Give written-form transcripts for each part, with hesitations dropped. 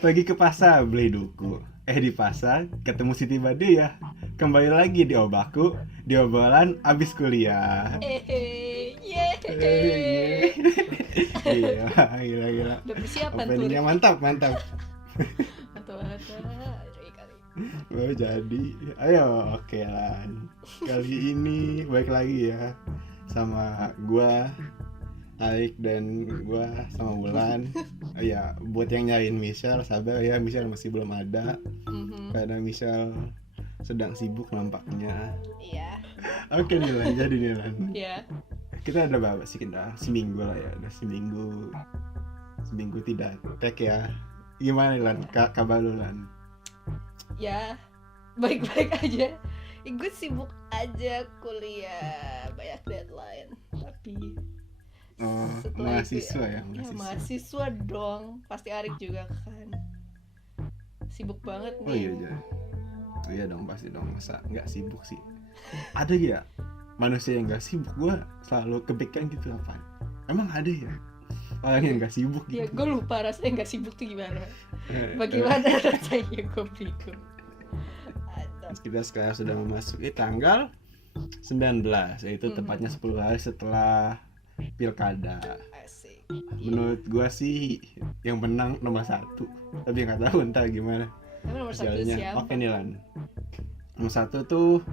Pergi ke pasar beli duku. Di pasar ketemu Siti Badriah. Kembali lagi di Obaku, di obrolan abis kuliah. Yeay. Iya, gila gila. Udah persiapan tuh Openingnya Rik. mantap mantap. Atau kali. Oh jadi, ayo oke lah. Kali ini balik lagi ya sama gua Aik dan gua sama Wulan. Ya, buat yang nyariin Michelle, sabar ya, Michelle masih belum ada karena Michelle sedang sibuk nampaknya. Iya. Oke Nilan, jadi Nilan. Iya. Kita ada berapa sih, kita seminggu lah ya, udah seminggu tidak tag ya. Gimana Nilan, kabar lu Lan? Ya, baik-baik aja. Gue sibuk aja kuliah, banyak deadline. Tapi setelah Mahasiswa itu ya, mahasiswa dong. Pasti Arik juga kan. Sibuk banget nih. Oh iya aja. Oh iya dong, pasti dong, masa nggak sibuk sih? Ada ya manusia yang nggak sibuk? Gue selalu kepikiran gitu, apa emang ada ya orang yang nggak sibuk Ya gitu? gue lupa rasanya nggak sibuk tuh gimana. Bagaimana rasanya gue bingung. Kita sekarang sudah memasuki tanggal 19, yaitu tepatnya 10 hari setelah pilkada. Asik. Menurut gue sih yang menang nomor 1, tapi nggak tahu entar gimana Tapi nomor satu hasilnya. siapa? Oke nih Lan, nomor 1 tuh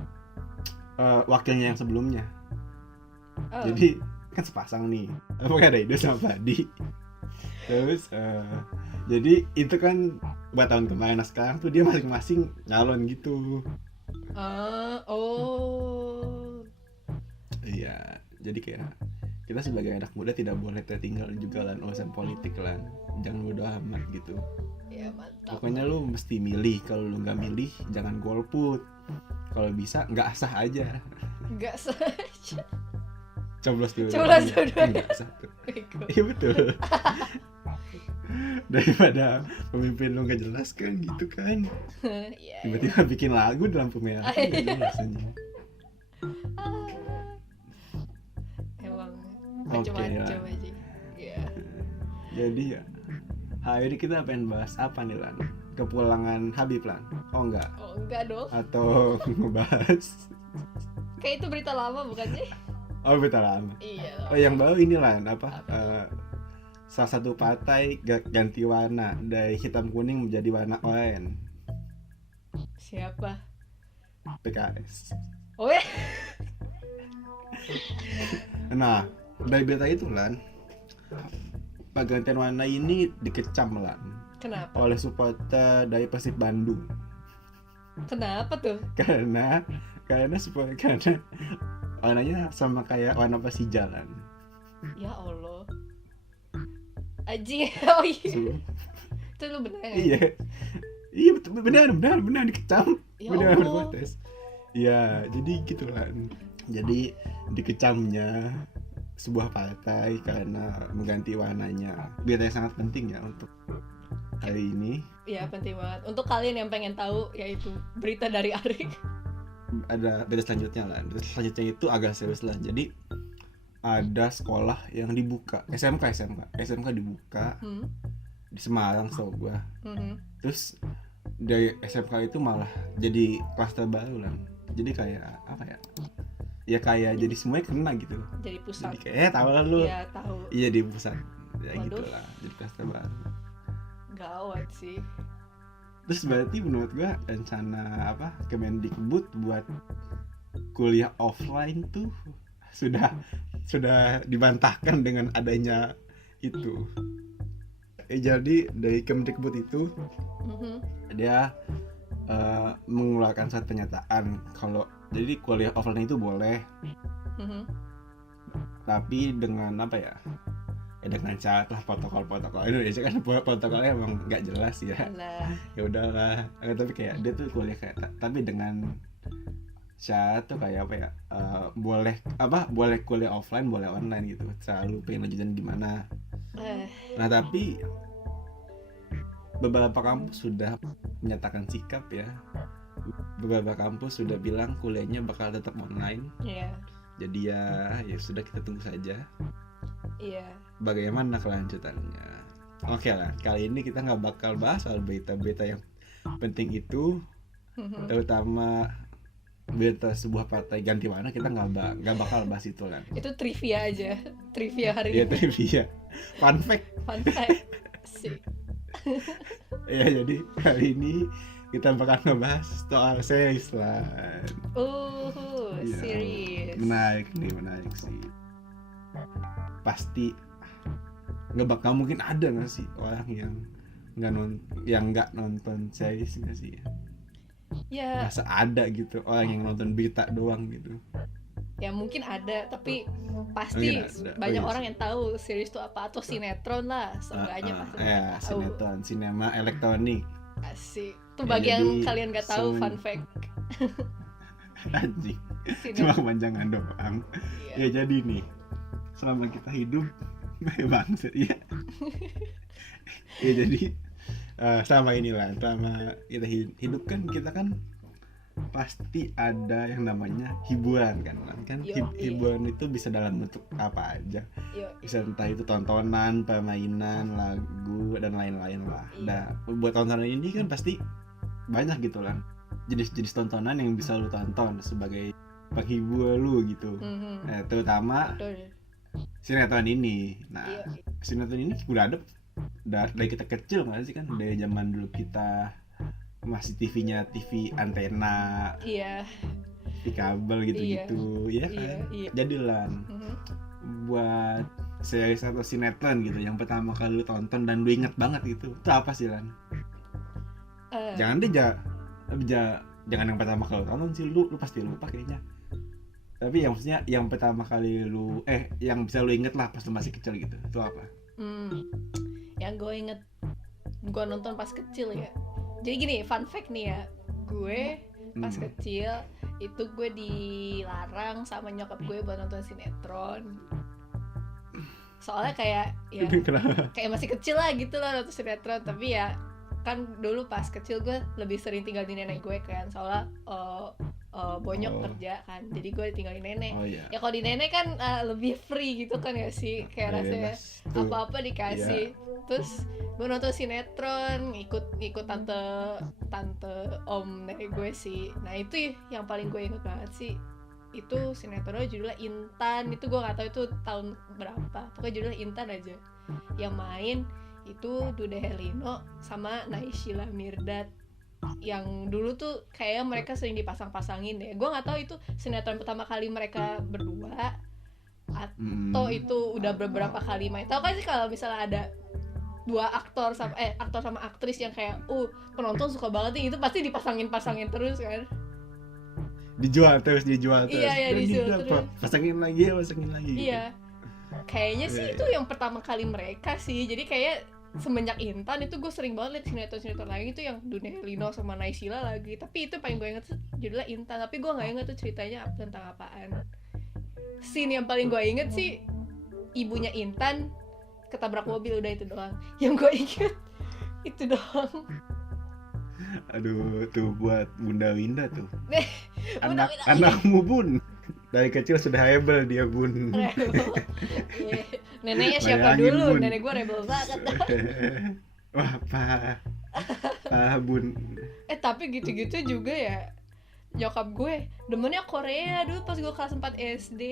wakilnya yang sebelumnya. Oh. Jadi kan sepasang nih, apakah ada ide sama Padi. Terus jadi itu kan buat tahun kemarin, nah sekarang tuh dia masing-masing nyalon gitu. Oh. Iya, jadi kayak kita sebagai anak muda tidak boleh tertinggal juga lan urusan politik lan, jangan bodo amat gitu. Ya mantap. Pokoknya lu mesti milih, kalau lu nggak milih jangan golput, kalau bisa nggak sah aja. Nggak saja. Coblos dulu. Coblos dulu. Nggak sah tuh. Iya betul. Daripada pemimpin lu nggak jelas kan gitu kan. Iya. Tiba-tiba bikin lagu di lampu merah. Emang Oke, macam-macam lah. aja. Iya. Jadi ya, hari ini kita pengen bahas apa nih Lan? Kepulangan Habib Lan? Oh enggak? Oh enggak dong. Atau ngebahas? Kayak itu berita lama bukan sih? Oh betul lama. Iya. Oh yang baru ini Lan, apa? Salah satu partai ganti warna dari hitam kuning menjadi warna oranye. Siapa? PKS. Oh ya. Nah, dari berita itu Lan, pergantian warna ini dikecam Lan Kenapa? oleh supporter dari Persib Bandung. Kenapa tuh? Karena warnanya sama kayak warna Persija Lan. Ya Allah. Aji. Oh iya. Itu lu bener ya? Iya betul, benar dikecam. Ya Benar Allah. protes. Ya, jadi gitu Lan. Jadi dikecamnya sebuah partai karena mengganti warnanya. Berita yang sangat penting ya untuk hari ini. Iya penting banget. Untuk kalian yang pengen tahu, yaitu berita dari Arik. Ada berita selanjutnya Lan. Berita selanjutnya itu agak serius lah. Jadi ada sekolah yang dibuka, SMK dibuka di Semarang setahu gua. Terus dari SMK itu malah jadi klaster baru Lan. Jadi kayak apa ya? Ya kayak jadi semuanya kena gitu. Jadi pusat. Jadi kayak tahu lah lu. Iya tahu. Iya di pusat. Ya Waduh. gitulah, jadi klaster baru. Gawat sih. Terus berarti menurut gua rencana apa Kemendikbud buat kuliah offline tuh sudah dibantahkan dengan adanya itu. Jadi dari Kemendikbud itu dia mengeluarkan suatu pernyataan kalau jadi kuliah offline itu boleh, tapi dengan apa ya? Dengan syarat lah, protokol Indonesia kan protokolnya emang nggak jelas ya. Ya udahlah, tapi kayak dia tuh kuliah kayak tapi dengan syarat tuh kayak apa ya, boleh kuliah offline boleh online gitu, selalu pengen lanjutan gimana. Nah tapi beberapa kampus sudah menyatakan sikap ya, beberapa kampus sudah bilang kuliahnya bakal tetap online. Jadi ya sudah, kita tunggu saja Iya. bagaimana kelanjutannya. Oke lah, kali ini kita nggak bakal bahas soal berita-berita yang penting itu, terutama berita sebuah partai ganti warna. Kita nggak bakal bahas itu lah. Itu trivia aja, trivia hari Ya ini. trivia, fun fact. Fun fact sih. Ya jadi kali ini kita bakal ngebahas soal series lah. Ya, Series. menarik sih. Pasti nggak bakal mungkin ada nggak sih orang yang nggak nonton series nggak sih? Ya, Masa ada gitu orang yang nonton berita doang gitu? ya mungkin ada, tapi pasti Mungkin ada. banyak Oh, iya orang yang tahu series itu apa, atau sinetron lah, seenggaknya pasti ya tahu. sinetron, sinema elektronik. Asik. Itu Ya, bagi yang jadi kalian gak tahu, fun fact. Anjing, Sinetron. cuma kepanjangan doang. Iya. Ya jadi nih, selama kita hidup bangsa ya. Ya jadi selama kita hidup kan, kita kan pasti ada yang namanya hiburan kan. Hiburan itu bisa dalam bentuk apa aja. Bisa entah itu tontonan, permainan, lagu dan lain-lain lah. Nah, buat tontonan ini kan pasti banyak gitu lah, jenis-jenis tontonan yang bisa lu tonton sebagai penghibur lu gitu. Nah, terutama sinetron ini. Nah, sinetron ini udah ada dari kita kecil nggak sih kan, dari zaman dulu kita masih TV-nya TV antena, TV kabel gitu-gitu, ya kan. Jadi Lan, buat series atau sinetron gitu yang pertama kali lu tonton dan lu inget banget gitu, itu apa sih Lan? Jangan yang pertama kali lu tonton sih, lu pasti lupa kayaknya. Tapi yang maksudnya yang pertama kali lu yang bisa lu inget lah pas lu masih kecil gitu, itu apa? Yang gue inget gue nonton pas kecil ya. Jadi gini, fun fact nih ya, gue pas kecil itu gue dilarang sama nyokap gue buat nonton sinetron. Soalnya kayak ya kayak masih kecil lah gitu lah nonton sinetron. Tapi ya kan dulu pas kecil gue lebih sering tinggal di nenek gue kan, soalnya bonyok kerja kan, jadi gue tinggalin nenek. Ya kalau di nenek kan lebih free gitu kan ya sih, kayak rasanya apa-apa dikasih. Terus gue nonton sinetron, ikut tante om nenek gue sih. Nah itu yang paling gue inget banget sih, itu sinetronnya judulnya Intan. Itu gue nggak tahu itu tahun berapa, pokoknya judulnya Intan aja. Yang main itu Dude Herlino sama Naysila Mirdad. Yang dulu tuh kayak mereka sering dipasang-pasangin deh. Gue nggak tahu itu sinetron pertama kali mereka berdua atau itu udah beberapa kali main. Tahu kan sih kalau misalnya ada dua aktor sama aktris yang kayak penonton suka banget nih, itu pasti dipasangin terus kan. Dijual terus. Iya, dijual terus. Pasangin lagi. Iya. Kayaknya sih itu yang pertama kali mereka sih. Jadi kayak semenjak Intan itu gue sering banget liat sinetron lain itu yang Dude Herlino sama Naysila lagi. Tapi itu paling gue inget tuh judulnya Intan. Tapi gue nggak inget tuh ceritanya tentang apaan. Scene yang paling gue inget sih ibunya Intan ketabrak mobil, udah itu doang yang gue inget. Itu doang. Aduh, tuh buat Bunda Winda tuh. Bunda Anakmu Bun, dari kecil sudah rebel dia Bun. Neneknya siapa bayangin, dulu? Bun. Nenek gue rebel banget. Wah, parah Bun. Tapi gitu-gitu juga ya. Nyokap gue demennya Korea dulu pas gue kelas 4 SD.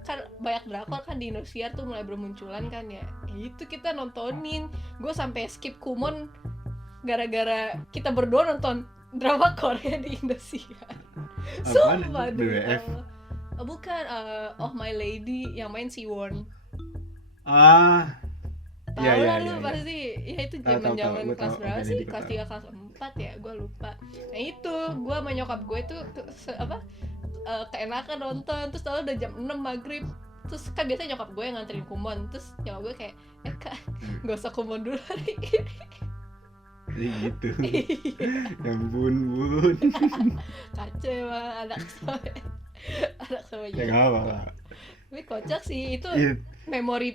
Kan banyak drakor kan di Indosiar tuh mulai bermunculan kan ya. Itu kita nontonin. Gue sampai skip Kumon gara-gara kita berdua nonton drama Korea di Indosiar. Sumpah BWF. Bukan, Oh My Lady yang main Siwon. Tahu lah lu pasti. Ya itu zaman-zaman kelas berapa sih? Kelas 3 kelas 4 ya, gue lupa. Nah itu gue sama nyokap gue tuh keenakan nonton. Terus tau udah jam 6 maghrib. Terus kan biasanya nyokap gue yang nganterin Kumon. Terus nyokap gue kayak Kak, gak usah Kumon dulu hari ini. Gitu. Yang Bun Kacau emang anak sama ya gak apa-apa. Tapi kocak sih itu. Memori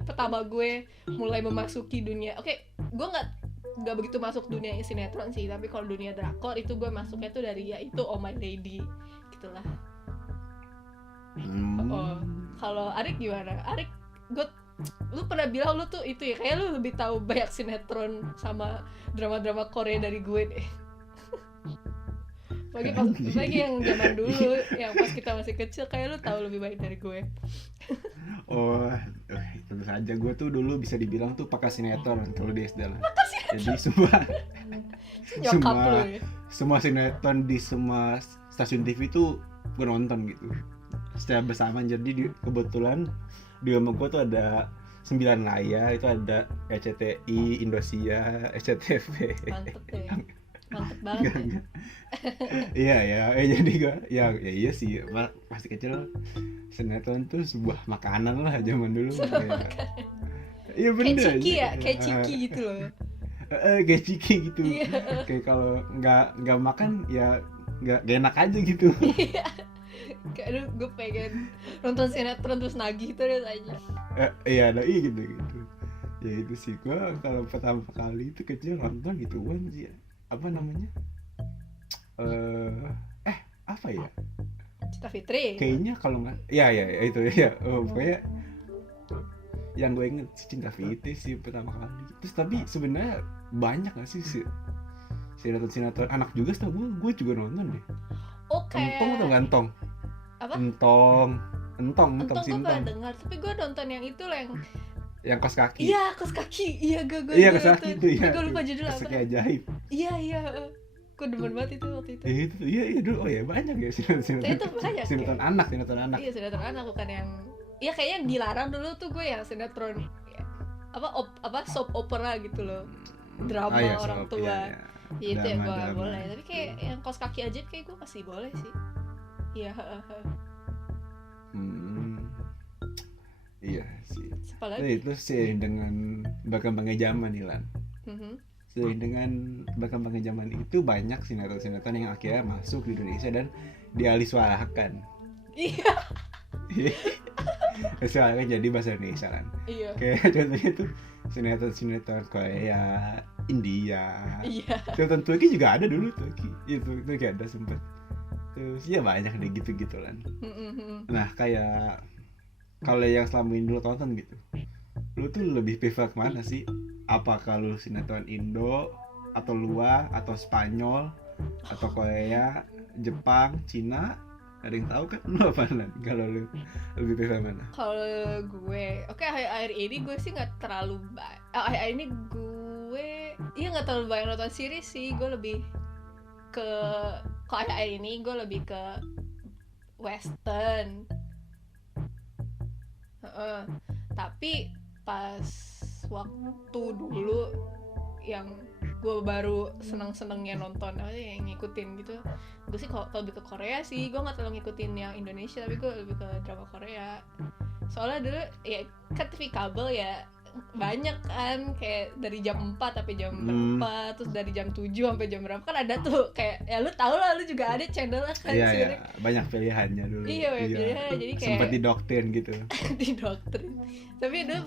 pertama gue mulai memasuki dunia. Oke, gue nggak begitu masuk dunia sinetron sih, tapi kalau dunia drakor itu gue masuknya tuh dari itu Oh My Lady gitulah. Kalau Arik gimana? Arik gue lu pernah bilang lu tuh itu ya, kayak lu lebih tahu banyak sinetron sama drama-drama Korea dari gue deh. Lagi yang zaman dulu, yang pas kita masih kecil, kayak lu tahu lebih baik dari gue. Oh, tentu saja gue tuh dulu bisa dibilang tuh pakar sinetron kalau di SD lah. Jadi Nyokap lu ya. semua sinetron di semua stasiun TV tuh gue nonton gitu secara bersamaan. Jadi kebetulan di rumah gue tuh ada 9 layar, itu ada RCTI, Indosiar, SCTV. Mantep deh, mantep banget ya. Iya ya, jadi gue iya sih, pasti kecil sinetron tuh sebuah makanan lah zaman dulu. Iya bener. Kayak ciki ya, kayak ciki gitu loh. Kayak ciki gitu. Kayak kalau nggak makan ya nggak enak aja gitu. Kayak aduh, gue pengen nonton sinetron terus nagih terus aja. Iya gitu. Ya itu sih, gue kalau pertama kali itu kecil nonton gituan sih. Apa namanya? Apa ya? Cinta Fitri. Kayaknya kalau nggak, ya itu ya. Pokoknya yang gue inget si Cinta Fitri sih pertama kali. Terus tapi sebenarnya banyak nggak sih sinetron anak juga, setahu gue juga nonton deh. Entong atau gantong? Apa? Entong gue pernah dengar, tapi gue nonton yang itu lah, yang kos kaki. Iya, kos kaki. Iya, gue kos kaki itu ya. Gue lupa judul apa. Kos kaki ajaib. Iya. Gue demen banget itu waktu itu. Iya dulu. Oh ya banyak ya sinetron. Itu banyak. Sinetron anak. Iya, sinetron anak, bukan yang. Iya, kayaknya dilarang dulu tuh gue yang sinetron apa soap opera gitu loh. Drama orang tua. Iya, itu yang gue gak boleh. Tapi kayak yang kos kaki ajaib kayak gue masih boleh sih. Iya. Iya sih. Apalagi? Itu sih dengan berkembangnya zaman nih Lan. Seiring dengan berkembangnya zaman itu banyak sinetron yang akhirnya masuk di Indonesia dan dialihsuarakan. Iya. Suaranya jadi bahasa Indonesia kan. Iya. Kayak contohnya tuh sinetron Korea, India. Iya. Sinetron Turki juga ada dulu Turki. Itu kayak ada sempet. Terus ya banyak deh gitu Lan. Nah kayak kalau yang selama ini dulu tonton gitu, lu tuh lebih prefer kemana sih? Apakah lu sinetron Indo atau luar atau Spanyol atau Korea, Jepang, Cina? Ada yang tahu kan lu apa Lan? Kalau lu lebih prefer mana? Kalau gue, akhir-akhir ini gue sih nggak terlalu akhir-akhir ini gue nggak terlalu banyak nonton series sih. Gue lebih ke akhir-akhir ini gue lebih ke western. Tapi pas waktu dulu yang gue baru seneng-senengnya nonton yang ngikutin gitu, gue sih kalau lebih ke Korea sih. Gue nggak terlalu ngikutin yang Indonesia, tapi gue lebih ke drama Korea. Soalnya dulu ya kan TV kabel ya banyak kan, kayak dari jam 4 sampai jam berapa, terus dari jam 7 sampai jam berapa kan ada tuh, kayak ya lu tau lah, lu juga ada channel lah kan. Iya, banyak pilihannya dulu. Iya, banyak pilihannya, jadi kayak sempat didoktrin gitu. Didoktrin. Tapi dulu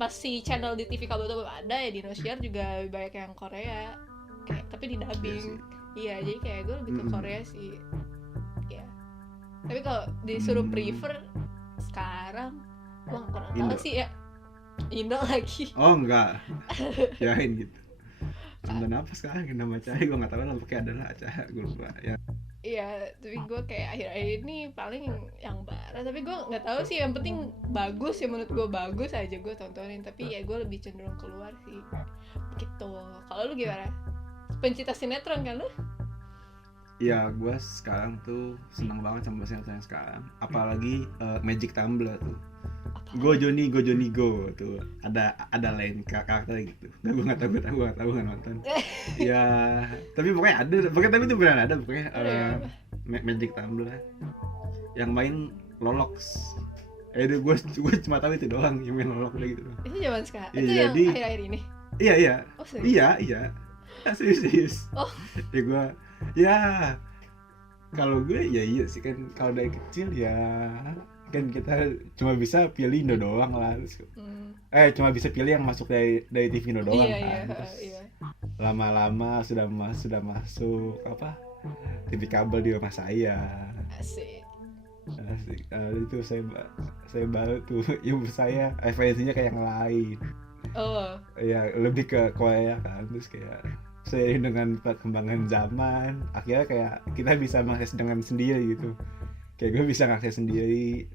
pas si channel di TV kabel tuh ada ya, di Indosiar juga banyak yang Korea, kayak tapi di dubbing. Iya, jadi kayak gue lebih ke Korea sih. Iya. Tapi kalau disuruh prefer sekarang, gue kurang tahu sih ya. Indo lagi. Oh enggak. Yain gitu. Nonton apa sekarang nama acara gue nggak tahu lah, pakai adalah acara gue lupa ya. Iya, tapi gue kayak akhir-akhir ini paling yang barat, tapi gue nggak tahu sih, yang penting bagus ya, menurut gue bagus aja gue tontonin. Tapi ya gue lebih cenderung keluar sih gitu. Kalau lu gimana? Pencinta sinetron kan lu? Iya, gue sekarang tuh senang banget sama sinetron yang sekarang, apalagi Magic Tumbler tuh. Go Johnny Go tuh ada lain karakter gitu. Gue nggak tahu nggak nonton. Ya tapi pokoknya ada, tapi itu beneran ada pokoknya. Magic Tumbler yang main Lolox. Itu gue cuma tahu itu doang, yang main Lolox gitu. Itu zaman sekarang. Ya, itu jadi, yang akhir-akhir ini. Iya. Oh, serius? Iya. Serius. Oh. Ya gue ya kalau gue ya iya sih kan, kalau dari kecil ya kan kita cuma bisa pilih Indo doang lah. Cuma bisa pilih yang masuk dari TV Indo doang kan. Iya. Lama-lama sudah masuk apa TV kabel di rumah saya. Asik. Asik. Itu saya baru tuh ibu saya referensinya kayak yang lain. Oh, Ya lebih ke Korea kan, terus kayak seiring dengan perkembangan zaman akhirnya kayak kita bisa mengakses dengan sendiri gitu. Kayak gue bisa ngakses sendiri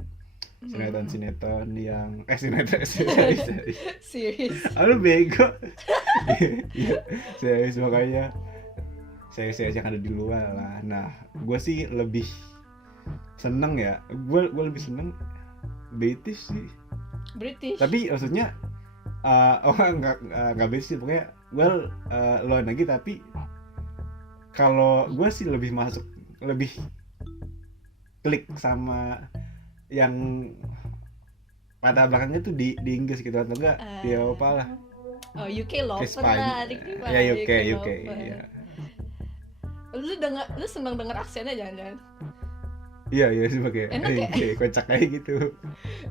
sinetron yang sinetron series. series. Aduh bego. Iya, series makanya series yang ada di luar lah. Nah, gue sih lebih seneng ya. Gue lebih seneng British sih. British. Tapi maksudnya nggak British sih, pokoknya gue luar negeri, tapi kalau gue sih lebih klik sama yang pada belakangnya tuh di Inggris gitu atau enggak di Eropa lah. Oh, UK lover lah, Ricky mah. Ya UK lover. ya. Lu seneng denger aksennya jangan-jangan? Iya sebagai Enak ya? kocak kayak gitu.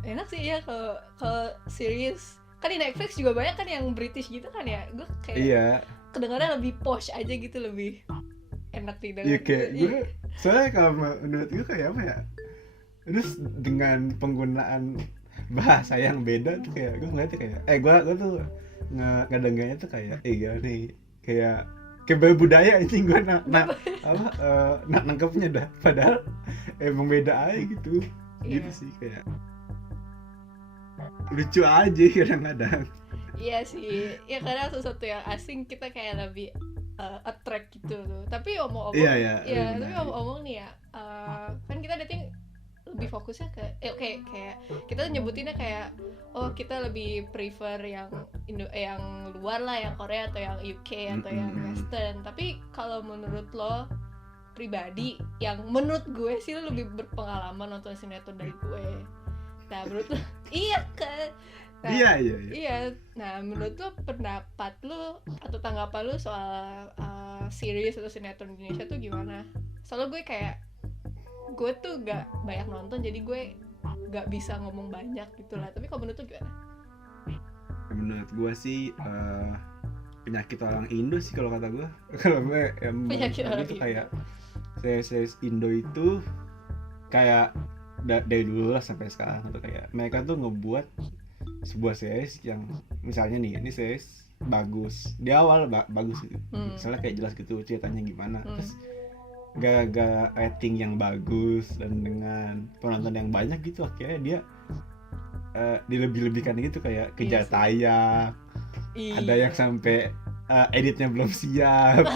Enak sih ya kalau series. Kan di Netflix juga banyak kan yang British gitu kan ya. Gue kayak Iya. kedengarannya lebih posh aja gitu, lebih enak didengar. Iya kayak gue soalnya kalau menurut gue kayak apa ya, terus dengan penggunaan bahasa yang beda tuh kayak gue ngeliatnya kayak gue tuh ngedengarnya tuh kayak iya nih kayak berbudaya ini gue nangkepnya dah, padahal emang beda aja gitu. Gitu sih kayak lucu aja kadang-kadang. Iya sih, ya karena sesuatu yang asing kita kayak lebih attract gitu tuh. Tapi omong-omong, tapi omong-omong nih ya, kan kita dating lebih fokusnya ke, kayak kita nyebutinnya kayak, oh kita lebih prefer yang luar lah, yang Korea atau yang UK atau yang Western. Tapi kalau menurut lo pribadi, yang menurut gue sih lo lebih berpengalaman nonton sinetron dari gue. Nah menurut lo, iya kan? Nah, iya. Nah, menurut lo, pendapat lo atau tanggapan lo soal series atau sinetron Indonesia tuh gimana? Soalnya gue tuh gak banyak nonton, jadi gue gak bisa ngomong banyak gitu lah. Tapi kalau menurut lo gimana? Menurut gue sih penyakit orang Indo sih kalau kata gue. Kalau gue penyakit orang itu Indo. kayak series Indo itu kayak dari dulu lah sampai sekarang tuh kayak mereka tuh ngebuat sebuah series yang misalnya nih ini series bagus di awal bagus gitu. Misalnya kayak jelas gitu ceritanya gimana, terus gara-gara rating yang bagus dan dengan penonton yang banyak gitu akhirnya dia dilebih-lebihkan gitu kayak kejar tayang. Ada yang sampai editnya belum siap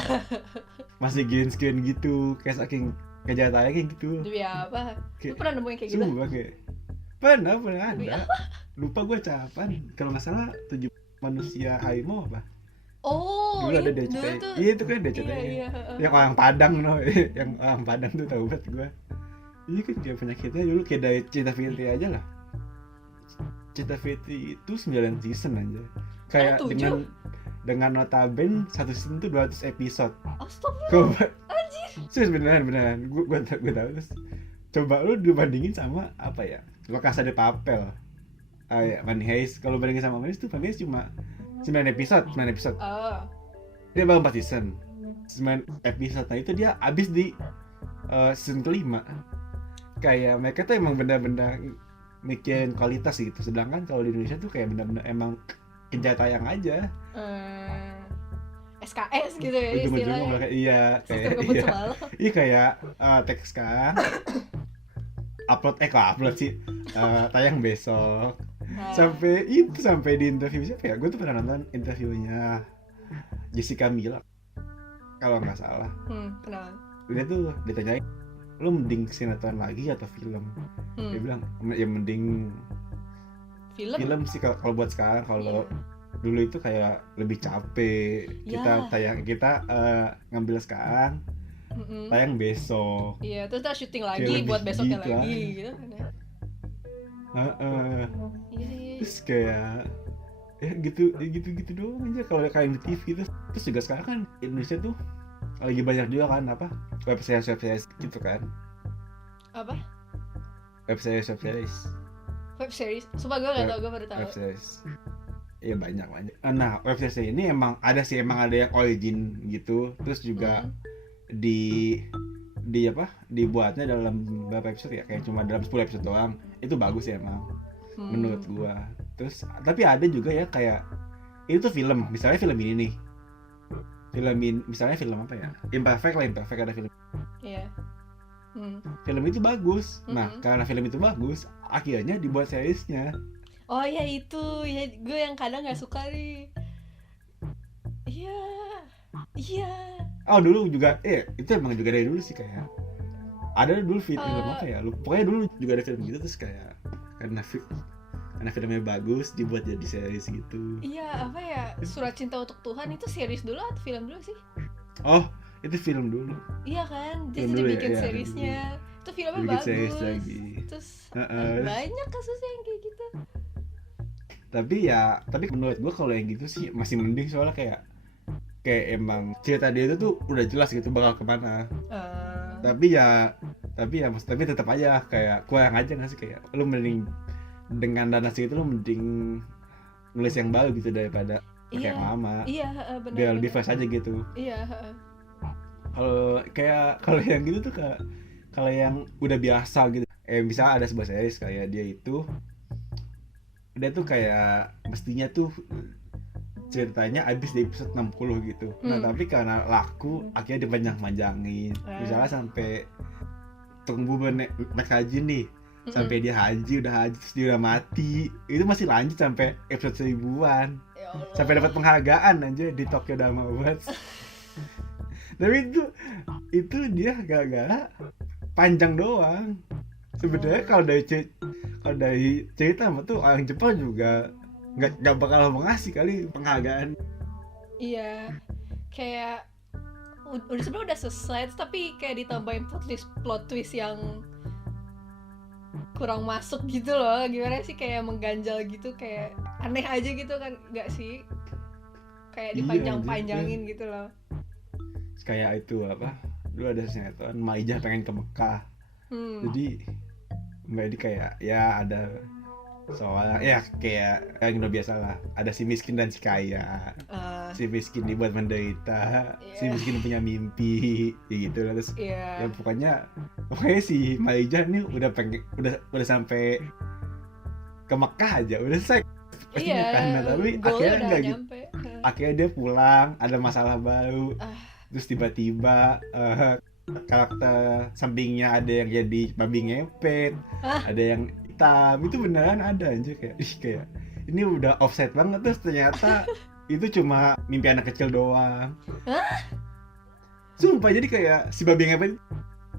masih green screen gitu kayak saking kejar tayang gitu. Demi apa? Lu pernah nemuin kayak gitu? Sumpah kayak pernah ada. Lupa gue capan. Kalau nggak salah 7 manusia harimau apa? Oh, dulu ada DCT. Iya itu kan DCT. Iya. Yang orang Padang yang orang Padang tuh tahu banget gue. Ini kan kayak penyakitnya dulu kayak dari Cinta Fitri aja lah. Cinta Fitri itu 9 season aja. Kayak dengan notabene satu season tuh 200 episode. Astagfirullah. Anjir. Serius beneran. Gue tahu terus. Coba lu dibandingin sama apa ya? La Casa de Papel. Ya, Money Heist. Kalau bandingin sama Money Heist tuh Money Heist cuma 9 episode. Oh. Dia baru 4 season. 9 episode. Nah itu dia abis di season kelima. Kayak mereka tuh emang bener-bener mikirin kualitas gitu. Sedangkan kalau di Indonesia tuh kayak bener-bener emang kejar tayang aja. SKS gitu ya istilahnya. Iya kayak teks kan. upload sih tayang besok. Sampai di interview siapa ya? Gue tuh pernah nonton interviewnya Jessica Mila kalau nggak salah. Kenapa? Dia tuh ditanyain, lu mending sinetron lagi atau film? Dia bilang ya mending film sih kalau buat sekarang. Kalau dulu itu kayak lebih capek. Kita ngambil sekarang, tayang besok. Iya, terus kita syuting lagi buat besoknya gitu lagi gitu kan ya. Terus kayak ya gitu doang aja kalau kayak di TV. Terus juga sekarang kan Indonesia tuh lagi banyak juga kan apa web series gitu kan. Apa? Web series. Sumpah gue nggak tahu, gue baru tahu. Web series. Iya banyak. Nah web series ini emang ada yang origin gitu. Terus juga dibuatnya dalam berapa episode ya, kayak cuma dalam 10 episode doang. Itu bagus ya emang menurut gua. Terus tapi ada juga ya kayak itu tuh film, misalnya film ini nih, misalnya film apa ya, Imperfect ada film. Iya. Film itu bagus. Nah karena film itu bagus, akhirnya dibuat seriesnya. Oh ya itu ya, gue yang kadang nggak suka nih. Iya. Oh dulu juga, itu emang juga dari dulu sih kayak ada dulu film apa ya, pokoknya dulu juga ada film gitu, terus kayak karena filmnya bagus dibuat jadi series gitu. Iya, apa ya, Surat Cinta Untuk Tuhan itu series dulu atau film dulu sih? Oh itu film dulu. Iya kan, Film jadi dulu dibikin ya, seriesnya. Itu filmnya dibikin bagus. series lagi. Terus Heeh. banyak kasusnya yang kayak gitu. Tapi menurut gua kalau yang gitu sih masih mending, soalnya kayak emang cerita dia itu tuh udah jelas gitu bakal kemana. Tapi tetap aja kayak kurang aja nggak sih, kayak lu mending dengan dana segitu lu mending nulis yang baru gitu daripada pakai yang lama. Iya, benar. Biar lebih fresh aja gitu. Iya. Kalau yang gitu tuh kalau yang udah biasa gitu, misalnya ada sebuah series kayak dia tuh kayak mestinya tuh ceritanya habis di episode 60 gitu. Nah tapi karena laku akhirnya dipanjang-panjangin. Misalnya sampai tunggu naik haji nih, sampai dia udah haji terus dia udah mati, itu masih lanjut sampai episode 1000-an. Ya Allah. Sampai dapat penghargaan anjir di Tokyo Drama Awards. Tapi itu dia gara-gara panjang doang. Sebenarnya kalau dari cerita mah tuh orang Jepang juga nggak bakal mengasih kali penghargaan. Iya, kayak udah sebenarnya udah selesai, tapi kayak ditambahin plot twist yang kurang masuk gitu loh. Gimana sih, kayak mengganjal gitu, kayak aneh aja gitu kan, nggak sih? Kayak dipanjang-panjangin gitu loh. Kayak itu apa? Dulu ada sinetron Maijah pengen ke Mekah. Jadi Mbak Edi kayak ya ada soalnya ya kayak yang udah biasa lah, ada si miskin dan si kaya. Si miskin dibuat menderita, si miskin punya mimpi gitu lah. Terus ya pokoknya si Maijah nih udah sampai ke Mekah aja, udah selesai. Karena tapi akhirnya enggak gitu. Akhirnya dia pulang, ada masalah baru. Terus tiba-tiba karakter sampingnya ada yang jadi babi ngepet, ada yang hitam. Itu beneran ada anjir, kayak ini udah offset banget. Terus ternyata itu cuma mimpi anak kecil doang. Sumpah, jadi kayak si babi ngepet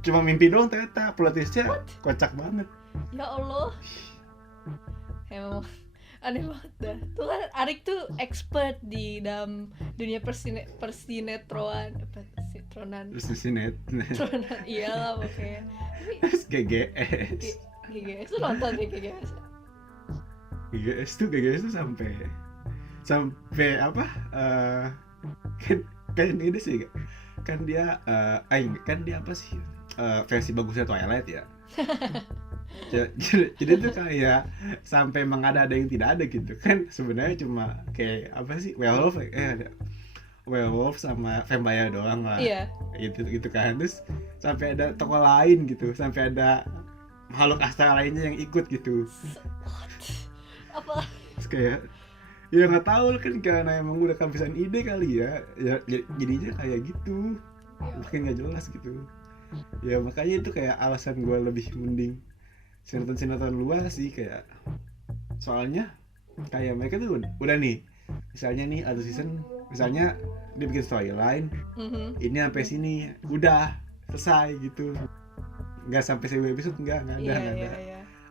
cuma mimpi doang, ternyata plot twistnya kocak banget. Ya Allah, emang aneh banget dah. Tuh kan Arik tuh expert di dalam dunia persinetronan. Iyalah pokoknya. GGS. GGS tuh nonton deh GGS. GGS tuh sampai apa? Kan ini sih kan dia apa sih? Versi bagusnya Twilight ya. Jadi tuh kayak sampai emang ada yang tidak ada gitu kan, sebenarnya cuma kayak apa sih, werewolf sama vampire doang lah. Gitu kan. Terus sampai ada tokoh lain gitu, sampai ada makhluk astral lainnya yang ikut gitu. Apa? Terus kayak ya nggak tahu kan, karena emang udah kehabisan ide kali ya jadinya kayak gitu, makin nggak jelas gitu ya. Makanya itu kayak alasan gue lebih mending sinetron luar sih, kayak soalnya kayak mereka tuh udah nih, misalnya nih ada season, misalnya dia bikin storyline ini sampai sini udah selesai gitu, nggak sampai 1000 episode, nggak ada.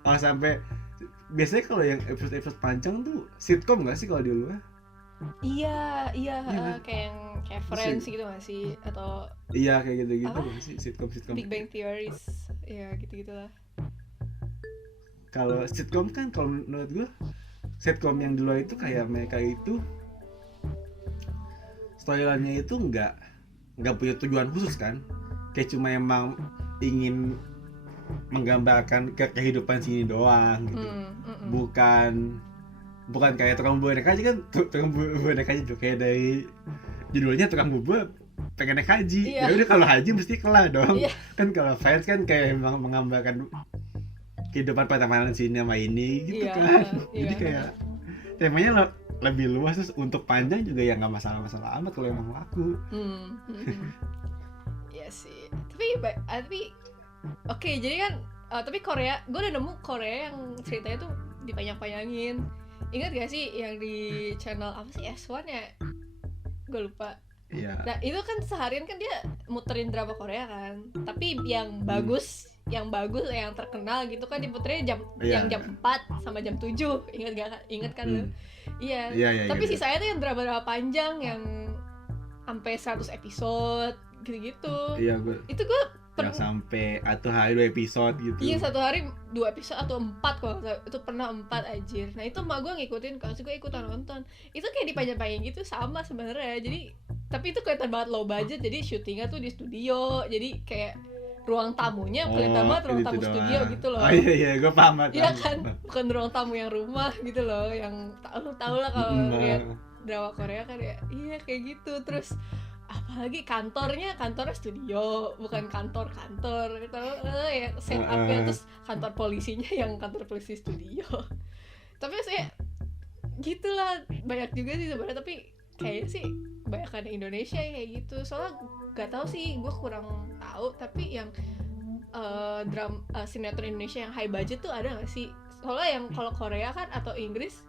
Kalau sampai biasanya kalau yang episode panjang tuh sitcom nggak sih kalau di luar? Iya, kayak Friends gitu nggak sih, atau iya kayak gitu nggak sih, sitcom Big Bang Theories, ya gitu-gitulah. Kalau sitcom kan, kalau menurut gue sitcom yang di luar itu kayak mereka itu storyline-nya itu nggak punya tujuan khusus kan, kayak cuma emang ingin menggambarkan kehidupan sini doang gitu. Bukan kayak tukang bubur aja kan, tukang bubur aja tuh kayak dari judulnya tukang bubur pengen naik haji. Iya. Ya udah kalau haji mesti kelah dong. Iya. Kan kalau Friends kan kayak menggambarkan kehidupan pertemanan sini sama ini gitu Iya, kan. iya. Jadi kayak temanya lebih luas, terus untuk panjang juga ya nggak masalah amat kalau emang laku. Iya sih. Tapi oke, jadi kan tapi Korea, gue udah nemu Korea yang ceritanya tuh dipanjang-panjangin. Ingat gak sih yang di channel apa sih, S1 ya? Gue lupa. Iya. Nah itu kan seharian kan dia muterin drama Korea kan, tapi yang bagus yang terkenal gitu kan diputerin yang jam 4 sama jam 7. Ingat kan lu? Iya. Tapi sisanya tuh yang drama-drama panjang yang sampai 100 episode gitu-gitu. Iya, itu gue yang sampai atau hari 2 episode gitu. Iya, satu hari 2 episode atau 4 kalau itu pernah 4 anjir. Nah itu emak gue ngikutin, kalau gue ikutan nonton. Itu kayak dipanjang-panjangin gitu sama sebenarnya. Jadi tapi itu kelihatan banget low budget, jadi syutingnya tuh di studio. Jadi kayak ruang tamunya kelihatan banget ruang tamu studio gitu loh. Oh iya, gue paham. Iya kan, bukan ruang tamu yang rumah gitu loh, yang tahu lah kalau lihat drama Korea kan ya. Iya kayak gitu. Terus apalagi kantornya studio, bukan kantor gitu ya, setupnya. Terus kantor polisinya yang kantor polisi studio. Tapi saya gitulah, banyak juga sih sebenarnya, tapi kayaknya sih kebanyakan Indonesia ya kayak gitu. Soalnya gak tahu sih, gue kurang tahu, tapi yang sinetron Indonesia yang high budget tuh ada gak sih? Soalnya yang kalau Korea kan atau Inggris,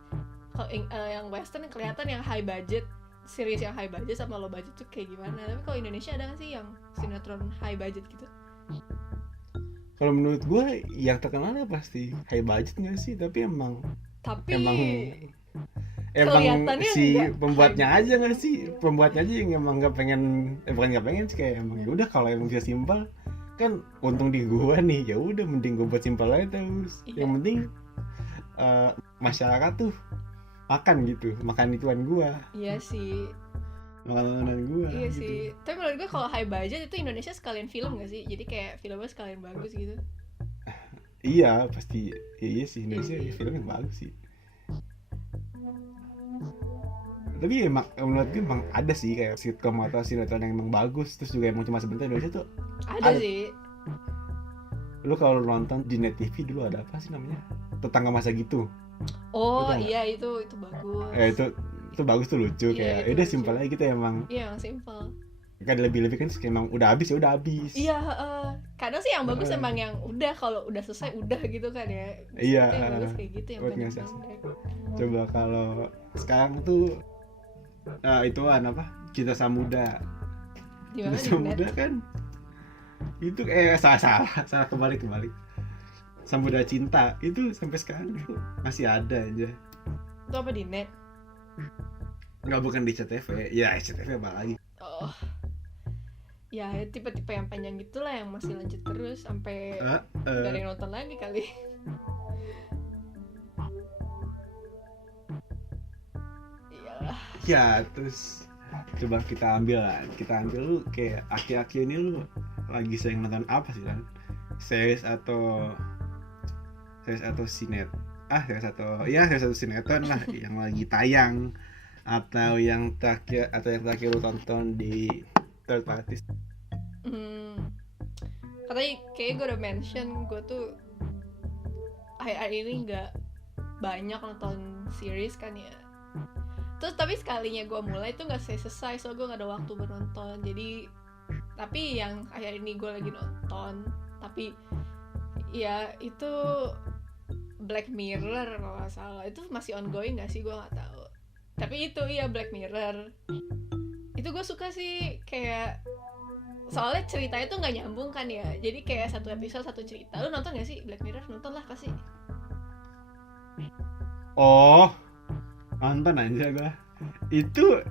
kalau yang Western yang kelihatan yang high budget, series yang high budget sama low budget tuh kayak gimana. Tapi kalau Indonesia ada gak sih yang sinetron high budget gitu? Kalau menurut gue yang terkenalnya pasti high budget gak sih? Tapi emang si pembuatnya aja nggak sih, pembuatnya aja yang emang nggak pengen, bukan nggak pengen sih, kayak emang ya udah kalau emang bisa simpel kan untung di gua nih, ya udah mending gua buat simpel aja terus. Yang penting masyarakat tuh makan ituan gua. Iya sih, makan tontonan gua. Iya gitu. sih, tapi menurut gue kalau high budget itu Indonesia sekalian film nggak sih? Jadi kayak filmnya sekalian bagus gitu. Iya pasti, iya sih Indonesia film yang bagus sih. Tapi emang menurut gue emang ada sih kayak sitcom atau sinetron yang emang bagus, terus juga emang cuma sebentar. Indonesia tuh ada sih. Lu kalau nonton di Net TV dulu ada apa sih namanya, Tetangga Masa Gitu. Oh iya, itu bagus. Itu bagus tuh, lucu, kayak udah simpel aja gitu emang. Iya, simpel. Kan lebih kan emang udah habis ya udah habis. Iya, kadang sih yang bagus emang yang udah, kalau udah selesai udah gitu kan ya. Iya. Yang bagus kayak gitu yang pendek. Coba kalau sekarang tuh ituan apa? Cinta Samudra. Gimana Cinta Samudra kan? Itu salah kebalik. Samudra Cinta itu sampai sekarang masih ada aja. Itu apa di net? Enggak, bukan di CTV. Ya, CTV apa lagi? Oh. Ya, tipe-tipe yang panjang gitulah yang masih lanjut terus sampai gak ada yang nonton lagi kali. Iyalah. Ya, terus coba kita ambil lu kayak akhir-akhir ini lu lagi sering nonton apa sih kan? Series atau sinetron lah yang lagi tayang, atau yang terakhir lu tonton di third party. Katanya kayak gue udah mention, gue tuh akhir-akhir ini nggak banyak nonton series kan ya. Terus tapi sekalinya gue mulai tuh nggak selesai, so gue nggak ada waktu menonton. Jadi tapi yang akhir ini gue lagi nonton, tapi ya itu Black Mirror kalau nggak salah. Itu masih ongoing nggak sih, gue nggak tahu. Tapi itu iya, Black Mirror itu gue suka sih, kayak soalnya ceritanya tuh nggak nyambung kan ya. Jadi kayak satu episode satu cerita. Lu nonton nggak sih Black Mirror? Nonton lah kasih. Oh, nonton aja gue. Itu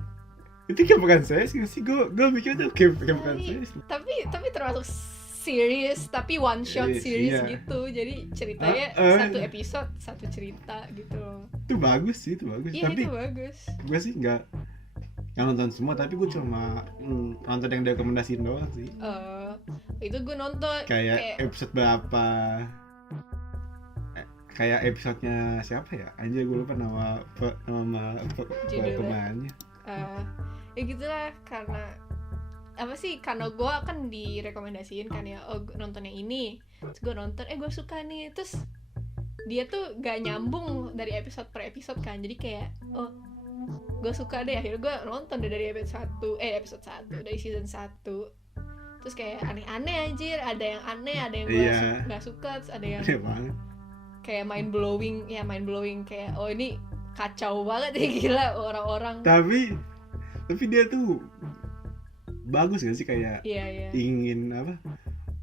kayak bukan series nggak sih? Gue mikir tuh kayak bukan series. Tapi termasuk series, tapi one shot series iya. Gitu. Jadi ceritanya satu episode satu cerita gitu. Itu bagus sih, itu bagus. Iya, tapi itu bagus. Gue sih nggak nonton semua, tapi gue cuma nonton yang direkomendasiin doang sih. Itu gue nonton kayak episode berapa, kayak episodenya siapa ya, anjir gue lupa nama pemainnya. Ya gitulah, karena apa sih, karena gue kan direkomendasiin kan ya, oh nonton yang ini, terus gue nonton, gue suka nih, terus dia tuh gak nyambung dari episode per episode kan, jadi kayak gue suka deh, akhirnya gue nonton deh dari episode 1 dari season 1. Terus kayak aneh-aneh anjir, ada yang aneh, ada yang gue gak suka, terus ada yang kayak mind blowing kayak ini kacau banget ya, gila orang-orang. Tapi dia tuh bagus gak sih, kayak ingin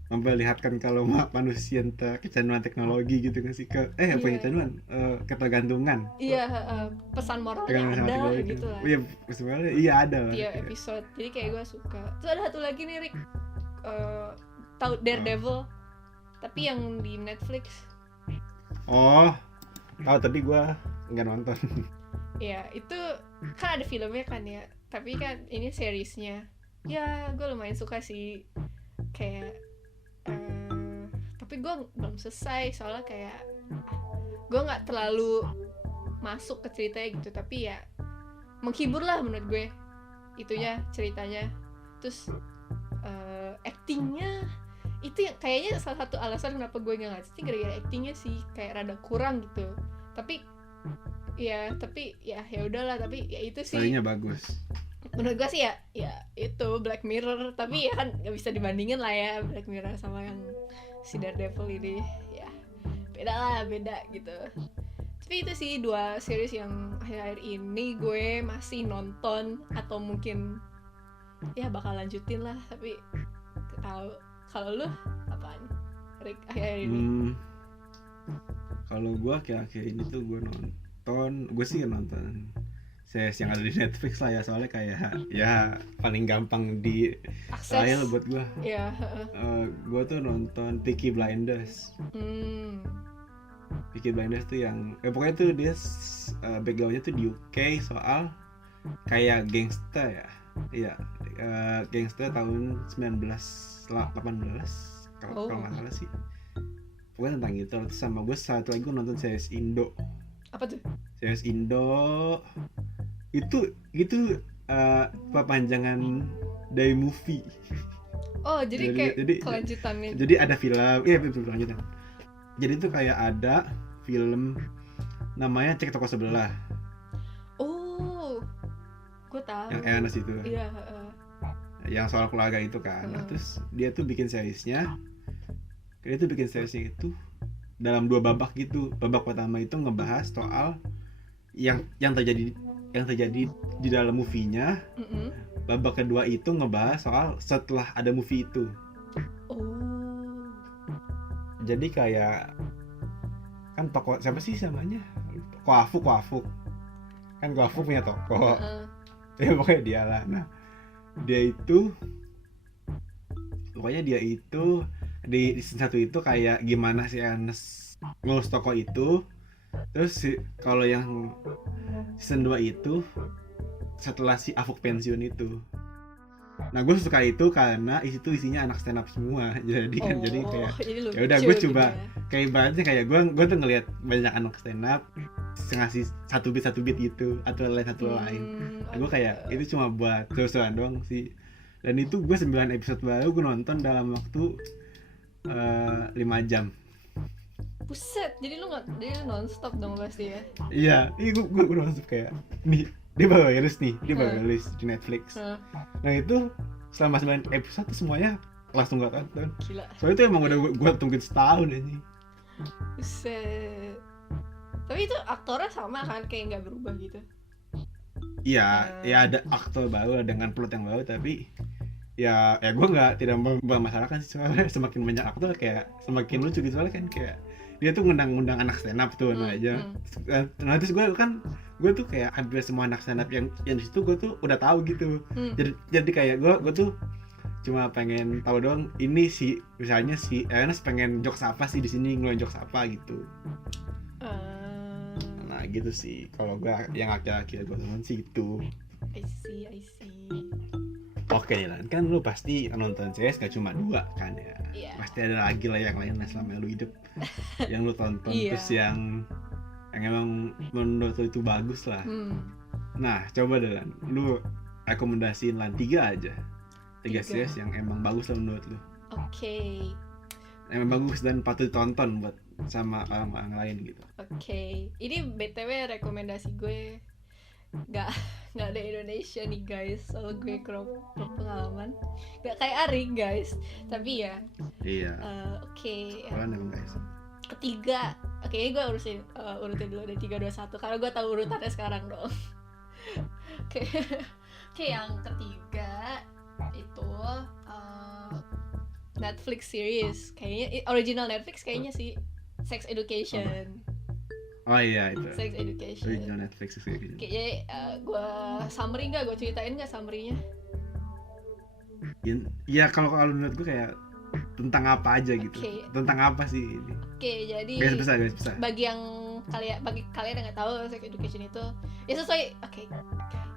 memperlihatkan kalau manusia kecanduan teknologi gitu kan sih, kecanduan, ketergantungan. Pesan moralnya ada gitu lah. Sebenarnya ada lah. Episode. Jadi kayak gue suka. Terus ada satu lagi nih, Rick, tahu Daredevil, tapi yang di Netflix. Tahu, tadi gue nggak nonton. Itu kan ada filmnya kan ya, tapi kan ini seriesnya. Gue lumayan suka sih, kayak tapi gue belum selesai soalnya kayak gue nggak terlalu masuk ke ceritanya gitu, tapi ya menghibur lah menurut gue itunya, ceritanya. Terus actingnya itu yang kayaknya salah satu alasan kenapa gue nggak ngasih, gara-gara actingnya sih kayak rada kurang gitu. Tapi ya udahlah, tapi ya itu sih story-nya bagus menurut gue sih, ya itu Black Mirror, tapi ya kan nggak bisa dibandingin lah ya Black Mirror sama yang si Daredevil ini, ya beda gitu. Tapi itu sih 2 series yang akhir-akhir ini gue masih nonton, atau mungkin ya bakal lanjutin lah, tapi tahu. Kalau lu apaan, Rick, akhir-akhir ini? Kalau gue akhir-akhir ini tuh gue nonton series yang ada di Netflix lah ya, soalnya kayak ya paling gampang di trial buat gue. Gue tuh nonton Peaky Blinders. Peaky Blinders tuh yang pokoknya tuh dia backgroundnya tuh di UK, soal kayak gangster ya. Gangster tahun 1918 kalau nggak salah sih. Pokoknya tentang gitu. Terus sama gue satu lagi gue nonton series Indo. Apa tuh? Series Indo itu perpanjangan dari movie. Jadi kelanjutannya. Jadi ada film, betul kelanjutan. Jadi itu kayak ada film namanya Cek Toko Sebelah. Gue tahu. Yang Ernest itu. Iya. Yang soal keluarga itu kan. Nah, terus dia tuh bikin seriesnya. Dia tuh bikin seriesnya itu dalam 2 babak gitu. Babak pertama itu ngebahas soal yang terjadi di dalam movie-nya. Babak kedua itu ngebahas soal setelah ada movie itu. Jadi kayak kan toko siapa sih namanya? Koafuk. Kan Koafuk punya toko. Ya pokoknya dia lah. Nah, dia itu di season 1 itu kayak gimana sih Ernest ngurus toko itu. Terus kalau yang season 2 itu setelah si Afuk pensiun itu. Nah, gue suka itu karena itu isinya anak stand up semua. Jadi kayak ya udah gue coba gitu, kayak ibaratnya kayak gue tuh ngelihat banyak anak stand up ngasih satu beat gitu, atau lain. Nah, gue kayak itu cuma buat keseruan doang sih. Dan itu gue 9 episode baru gue nonton dalam waktu 5 jam. Buset, jadi lu non-stop dong pasti ya? Iya, gue non-stop kayak nih, dia baru rilis di Netflix. Nah itu selama 9 episode semuanya langsung gue tonton. Gila. Soalnya itu emang udah gue tungguin setahun aja. Buset. Tapi itu aktornya sama kan, kayak nggak berubah gitu? Iya, ya ada aktor baru dengan plot yang baru, tapi ya gue tidak bermasalahkan sih, soalnya semakin banyak aktor kayak semakin lucu gitu, soalnya kan kayak dia tuh ngundang anak stand up tuh aja. Nah terus gue tuh kayak hampir semua anak stand up yang di situ gue tuh udah tahu gitu. Jadi kayak gue tuh cuma pengen tahu doang, ini sih misalnya si Ernest pengen jokes apa sih di sini, ngeluarin jokes apa gitu. Nah gitu sih kalau gue yang akhir-akhir gue nonton sih itu. I see. Oke nih Lan, kan lu pasti nonton series gak cuma 2 kan ya? Yeah. Pasti ada lagi lah yang lain selama lu hidup yang lu tonton. Terus yang emang menurut lu itu bagus lah. Nah coba deh Lan, lu rekomendasiin Lan 3 aja 3 series yang emang bagus lah menurut lu. Oke. Emang bagus dan patut ditonton buat sama orang-orang lain gitu. Oke. Ini BTW rekomendasi gue nggak ada Indonesia nih guys, soal gue kurang pengalaman, nggak kayak Ari guys, tapi ya Iya. Oke. Kalian emang guys. Ketiga, oke ini gue urutin dulu dari 3, 2, 1 karena gue tahu urutannya sekarang dong. Oke. Oke, yang ketiga itu Netflix series, kayaknya original Netflix kayaknya sih, Sex Education. Oh iya itu. Sex Education. Original Netflix sih gitu. Kayaknya gue summary nggak, gue ceritain nggak summary-nya? Ya kalau menurut gue kayak tentang apa aja gitu. Okay. Tentang apa sih ini? Oke, jadi garis besar. Bagi kalian yang nggak tahu Sex Education itu ya sesuai.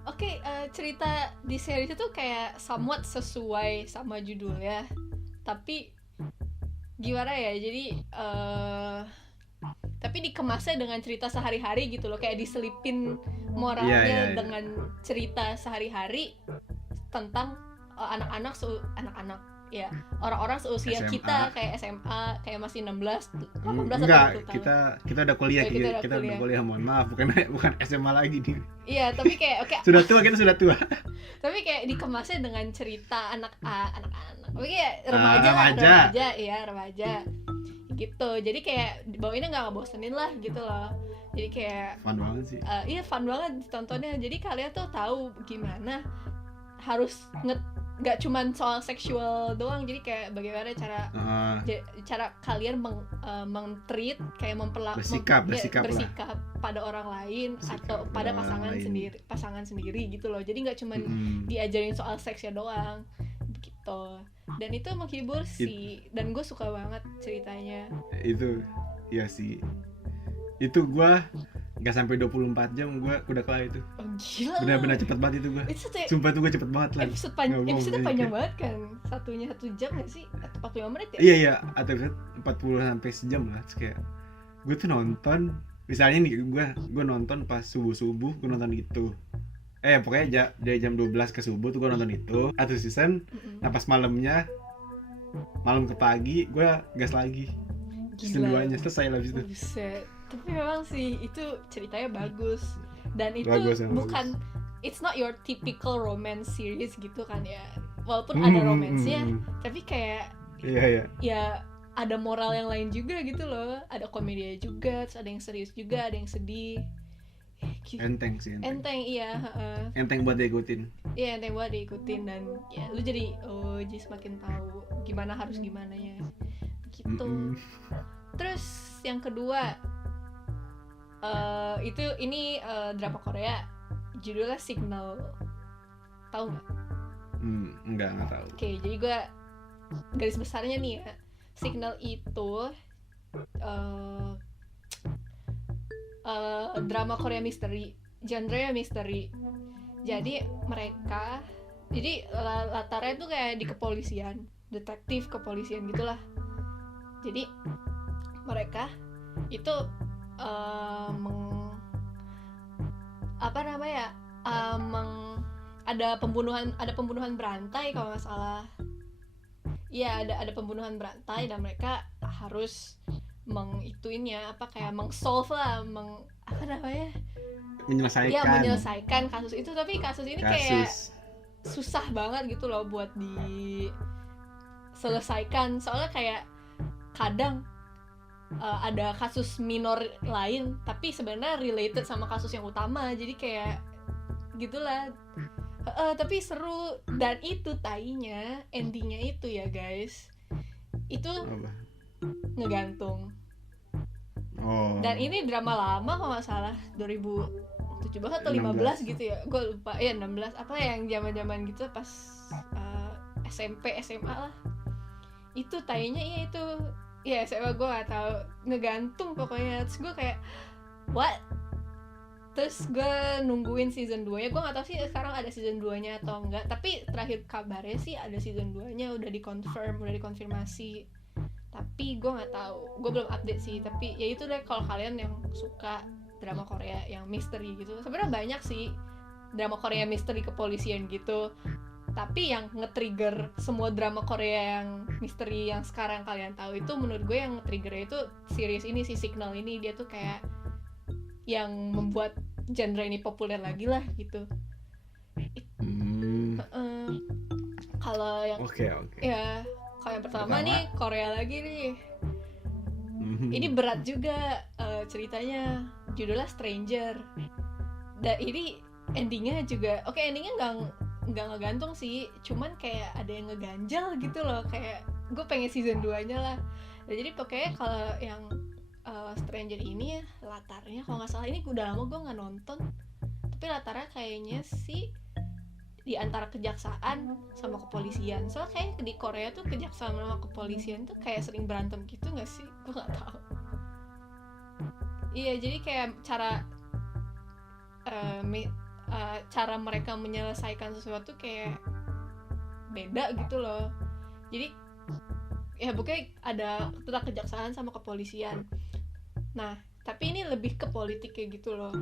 Oke, cerita di series itu kayak somewhat sesuai sama judulnya, tapi gimana ya? Jadi tapi dikemasnya dengan cerita sehari-hari gitu loh, kayak diselipin moralnya dengan cerita sehari-hari tentang anak-anak ya, orang-orang seusia SMA. Kita kayak SMA, kayak masih 16, 18 enggak, atau 20 tahun. kita udah kuliah, kita udah kuliah, mohon maaf, bukan SMA lagi nih. Iya, tapi kayak sudah tua, kita sudah tua. Tapi kayak dikemasnya dengan cerita anak-anak. Oke, ya, remaja. Gitu. Jadi kayak bawainnya nggak ngebosenin lah gitu loh. Jadi kayak fun banget sih. Iya, fun banget ditontonnya. Jadi kalian tuh tahu gimana harus nggak cuman soal seksual doang, jadi kayak bagaimana cara kalian meng-treat, kayak bersikap pada orang lain atau pada pasangan sendiri gitu loh. Jadi nggak cuman diajarin soal seksnya doang gitu. Dan itu menghibur sih, dan gue suka banget ceritanya. Itu ya sih, itu gue nggak sampai 24 jam gue udah kelar itu. Oh gila, benar-benar cepet banget itu gue. Sumpah tuh gue cepet banget lah. Episode panjang banget kan, satunya 1 jam nggak sih, atau 45 menit ya? Iya, atau 40 sampai sejam lah. Terus kayak gue tuh nonton, misalnya nih gue nonton pas subuh gue nonton itu. Pokoknya dari jam 12 ke subuh tuh gue nonton itu satu season. Nah pas malam ke pagi gue gas lagi. Season 2-nya selesai lah abis itu. Tapi memang sih itu ceritanya bagus, dan itu bukan, it's not your typical romance series gitu kan ya, walaupun ada romansnya, tapi kayak ya ada moral yang lain juga gitu loh, ada komedi juga, terus ada yang serius juga, ada yang sedih. Enteng sih. Iya. Enteng buat diikutin. Iya, enteng buat diikutin, dan ya lu jadi semakin tahu harus gimana ya gitu. Terus yang kedua ini drama Korea, judulnya Signal, tahu nggak? Nggak tahu. Oke, jadi gue garis besarnya nih ya, Signal itu drama Korea misteri, genre misteri. Jadi latarnya tuh kayak di kepolisian, detektif kepolisian gitulah. Jadi mereka itu ada pembunuhan berantai kalau nggak salah. Iya, ada pembunuhan berantai, dan mereka harus meng-solve lah, menyelesaikan kasus itu. Tapi kasus ini kayak susah banget gitu loh buat diselesaikan, soalnya kayak kadang ada kasus minor lain tapi sebenarnya related sama kasus yang utama, jadi kayak gitulah. Tapi seru, dan itu endingnya itu ya guys, itu ngegantung. Dan ini drama lama kalau nggak salah, 2017 atau 15 gitu ya, gue lupa. 16 apa yang zaman gitu pas SMP SMA lah. Itu tainya itu ya SMA, gue gak tahu, ngegantung pokoknya. Terus gue kayak what? Terus gue nungguin season 2 nya. Gue gak tahu sih sekarang ada season 2 nya atau enggak, tapi terakhir kabarnya sih ada season 2 nya, udah dikonfirmasi. Tapi gue gak tahu, gue belum update sih. Tapi ya itu deh, kalau kalian yang suka drama Korea yang misteri gitu, sebenarnya banyak sih drama Korea misteri kepolisian gitu. Tapi yang nge-trigger semua drama Korea yang misteri yang sekarang kalian tahu itu, menurut gue yang nge-triggernya itu series ini, si Signal ini. Dia tuh kayak yang membuat genre ini populer lagi lah gitu. Kalau yang ya, kalau yang pertama nih Korea lagi nih. Ini berat juga ceritanya, judulnya Stranger. Dan ini endingnya juga endingnya nggak ngegantung sih, cuman kayak ada yang ngeganjal gitu loh, kayak gue pengen season 2 nya lah. Dan jadi pokoknya kalau yang Stranger ini latarnya, kalau nggak salah, ini udah lama gue nggak nonton, tapi latarnya kayaknya sih di antara kejaksaan sama kepolisian. Soalnya kayak di Korea tuh kejaksaan sama kepolisian tuh kayak sering berantem gitu nggak sih? Gue nggak tahu. Iya, jadi kayak cara mereka menyelesaikan sesuatu kayak beda gitu loh. Jadi ya pokoknya ada tentang kejaksaan sama kepolisian. Nah, tapi ini lebih ke politik kayak gitu loh.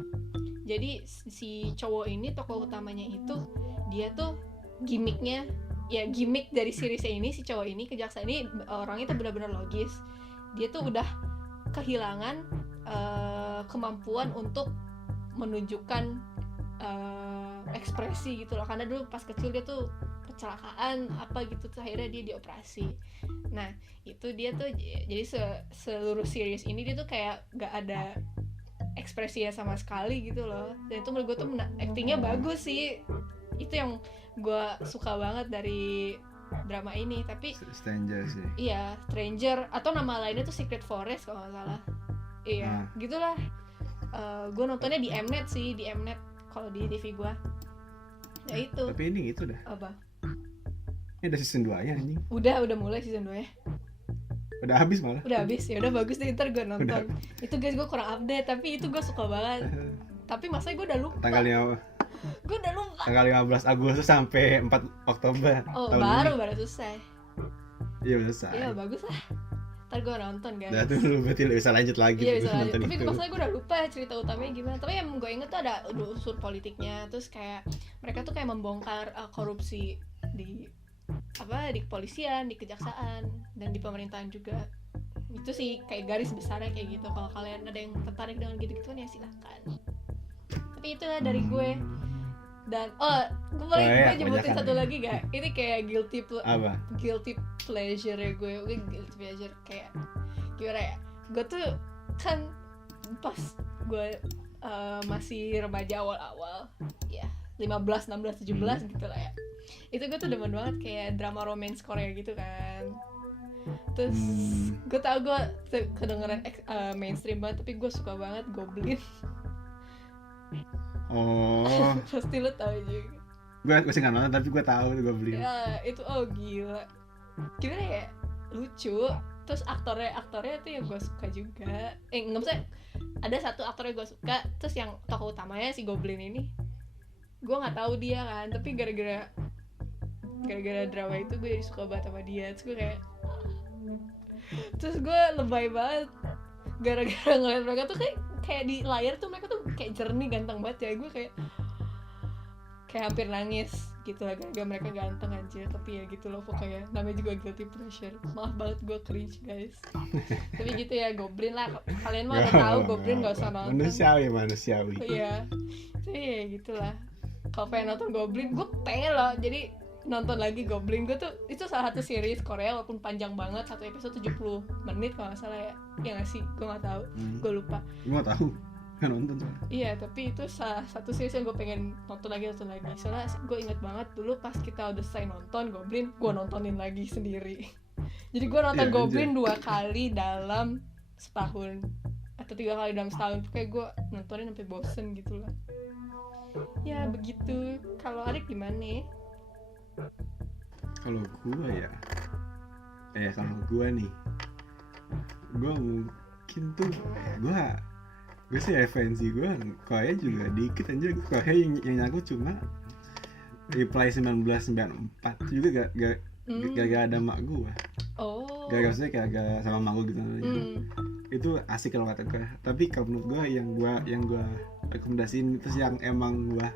Jadi si cowok ini, tokoh utamanya itu, dia tuh gimmick dari seriesnya ini, si cowok ini, kejaksaan ini, orangnya tuh benar-benar logis. Dia tuh udah kehilangan kemampuan untuk menunjukkan ekspresi gitu loh, karena dulu pas kecil dia tuh kecelakaan apa gitu, tuh akhirnya dia dioperasi. Nah itu dia tuh jadi seluruh series ini dia tuh kayak gak ada ekspresinya sama sekali gitu loh. Dan itu menurut gue tuh actingnya bagus sih, itu yang gue suka banget dari drama ini. Tapi Stranger sih. Iya, Stranger, atau nama lainnya tuh Secret Forest kalau nggak salah. Iya, gitulah. Gue nontonnya di Mnet sih, di Mnet kalau di TV gue. Ya itu. Tapi ini itu dah. Apa? Ini udah season 2 ya anjing. Udah mulai season 2 ya. Udah habis malah. Udah habis ya, udah bagus deh, ntar gue nonton. Itu guys, gue kurang update, tapi itu gue suka banget. Tapi masa gue udah lupa. Gue udah lupa. Tanggal 15 Agustus sampai 4 Oktober. Oh, baru selesai. Iya, udah selesai. Iya, bagus lah. Ntar gue nonton guys. Udah tuh lu berarti bisa lanjut lagi. Iya, bisa lanjut. Tapi maksudnya gue udah lupa cerita utamanya gimana. Tapi yang gue inget tuh ada unsur politiknya. Terus kayak mereka tuh kayak membongkar korupsi di kepolisian, di kejaksaan, dan di pemerintahan juga. Itu sih kayak garis besarnya kayak gitu. Kalau kalian ada yang tertarik dengan gitu-gitu ya silakan. Tapi itulah dari gue. Dan gue boleh nyebutin satu lagi gak? Ini kayak guilty pleasure ya gue. Guilty pleasure kayak gimana ya? Gue tuh kan pas gue masih remaja awal-awal, ya 15, 16, 17 gitu lah ya. Itu gue tuh demen banget kayak drama romance Korea gitu kan. Terus gue tau gue kedengeran mainstream banget, tapi gue suka banget Goblin. Oh. Pasti lo tau juga. Gue sih nggak nonton, tapi gue tahu Goblin. Ya itu gila. Gimana ya, lucu. Terus aktornya tuh yang gue suka juga. Nggak usah. Ada satu aktornya gue suka. Terus yang tokoh utamanya si Goblin ini, gue nggak tahu dia kan. Tapi gara-gara drama itu gue jadi suka banget sama dia. Terus gue lebay banget gara-gara ngeliat mereka tuh kayak di layar tuh mereka tuh kayak jernih, ganteng banget ya. Gue kayak hampir nangis gitu lah gara-gara mereka ganteng aja. Tapi ya gitu loh pokoknya, namanya juga guilty pleasure. Maaf banget gue cringe guys. Tapi gitu ya, Goblin lah. Kalian mah udah tahu Goblin, gak usah nonton. Manusiawi. Iya. Tapi ya gitulah. Kalau pengen nonton Goblin, gue pengen loh jadi nonton lagi Goblin. Gue tuh itu salah satu series Korea walaupun panjang banget, satu episode 70 menit kalau nggak salah ya. Ya nggak sih, gue nggak tahu, gue lupa. Gue nggak tahu, nggak nonton soalnya. Iya, tapi itu salah satu series yang gue pengen nonton lagi. Soalnya gue inget banget dulu pas kita udah selesai nonton Goblin, gue nontonin lagi sendiri. Jadi gue nonton Goblin 2 kali dalam setahun atau 3 kali dalam setahun. Kayak gue nontonin sampai bosen gitu lah. Ya begitu. Kalau Arik gimana? Kalau gue ya, kalau gue nih, gue mungkin tuh gue sih referensi gue Korea juga dikit aja. Korea yang nyangkut cuma Reply 1994 juga gak ada mak gue. Gak maksudnya kayak sama mak gue gitu. Itu asik kalau kata gue. Tapi kalau menurut gue yang gue rekomendasiin terus yang emang gue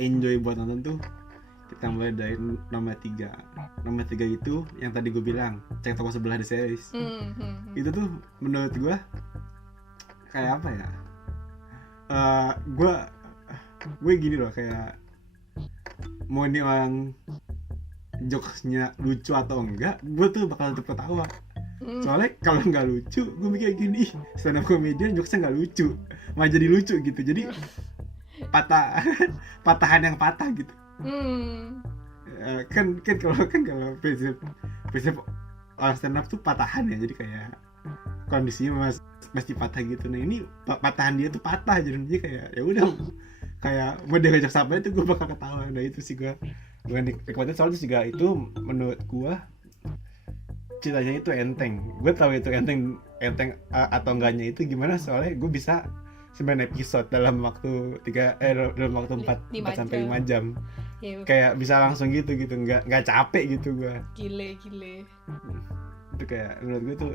enjoy buat nonton tuh kita mulai dari nomor 3. Nomor 3 itu yang tadi gue bilang, Cek Toko Sebelah The Series. Itu tuh menurut gue kayak apa ya, gue gini loh, kayak mau ini orang jokesnya lucu atau enggak, gue tuh bakal tetap ketawa. Soalnya kalau nggak lucu, gue mikir gini, stand up comedian jokesnya nggak lucu, malah jadi lucu gitu. Jadi patahan yang patah gitu. Kan kalau prinsip orang stand up tuh patahan ya, jadi kayak kondisinya mesti patah gitu. Nah ini patahan dia tuh patah, jadi kayak ya udah, kayak mau dia ngajak sampai itu gue bakal ketawa. Nah itu sih gue nikmatin, soalnya juga itu menurut gue ceritanya itu enteng. Gue tahu itu enteng atau enggaknya itu gimana, soalnya gue bisa 9 episode dalam waktu 4 sampai 5 jam. Ya, kayak bisa langsung gitu nggak capek gitu gue. Gile. Itu kayak menurut gue tuh